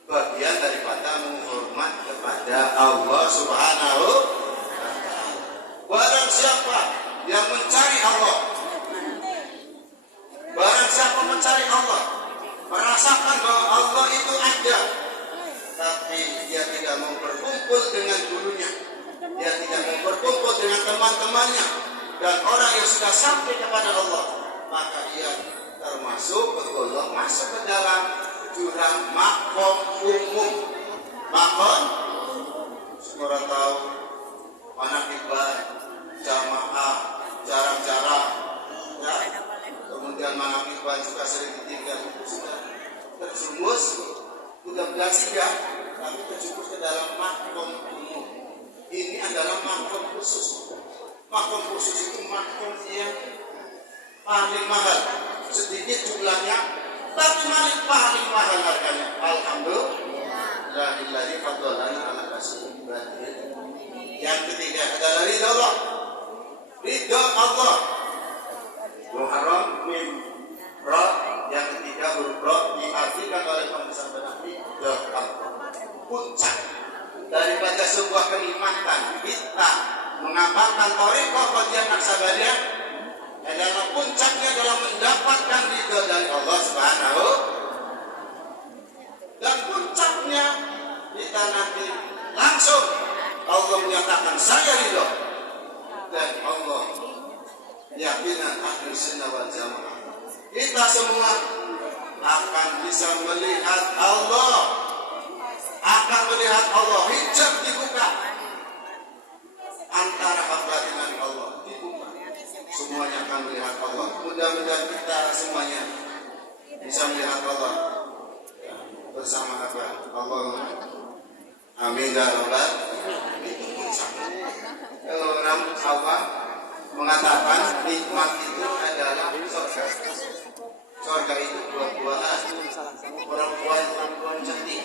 bagian daripada menghormat kepada Allah Subhanahu wa ta'ala. Barang siapa yang mencari Allah, barang siapa mencari Allah, merasakan bahwa Allah itu ada, tapi dia tidak mau berkumpul dengan gurunya, dia tidak mau berkumpul dengan teman-temannya dan orang yang sudah sampai kepada Allah, maka dia termasuk bergolong masuk ke dalam jurang makom umum. Makom, semua tahu, manaqibah, jamaah, jarang-jarang, ya. Kemudian manaqibah juga sering ditinggal, sudah terjumus, mudah-mudahan tidak, tapi terjumus ke dalam makom umum. Ini adalah makom khusus. Makom khusus itu makom yang paling mahal, sedikit jumlahnya, tapi paling mahal harganya. Alhamdulillah, fadlana ala kasih. Yang ketiga adalah ridha Allah. Ridha Allah. Muharram mim ra, yang ketiga huruf ra diartikan oleh pembahasan benar ridha Allah. Puncak daripada sebuah kenikmatan kita mengamalkan thariqah Qadriyah Naqsabandiyah adalah puncaknya dalam mendapatkan ridha dari Allah Subhanahu, dan puncaknya kita nanti langsung Allah menyatakan saya ridha, dan Allah yakinan ahli sunnah wal jamaah kita semua akan bisa melihat Allah, akan melihat Allah, hijab dibuka antara hamba dengan Allah, dibuka, semuanya akan melihat Allah. Mudah-mudahan kita semuanya bisa melihat Allah bersama apa? Allah, amin ya rabbal alamin. Kalau orang awam mengatakan nikmat itu adalah surga. Surga itu buah-buahan, perempuan-perempuan cantik.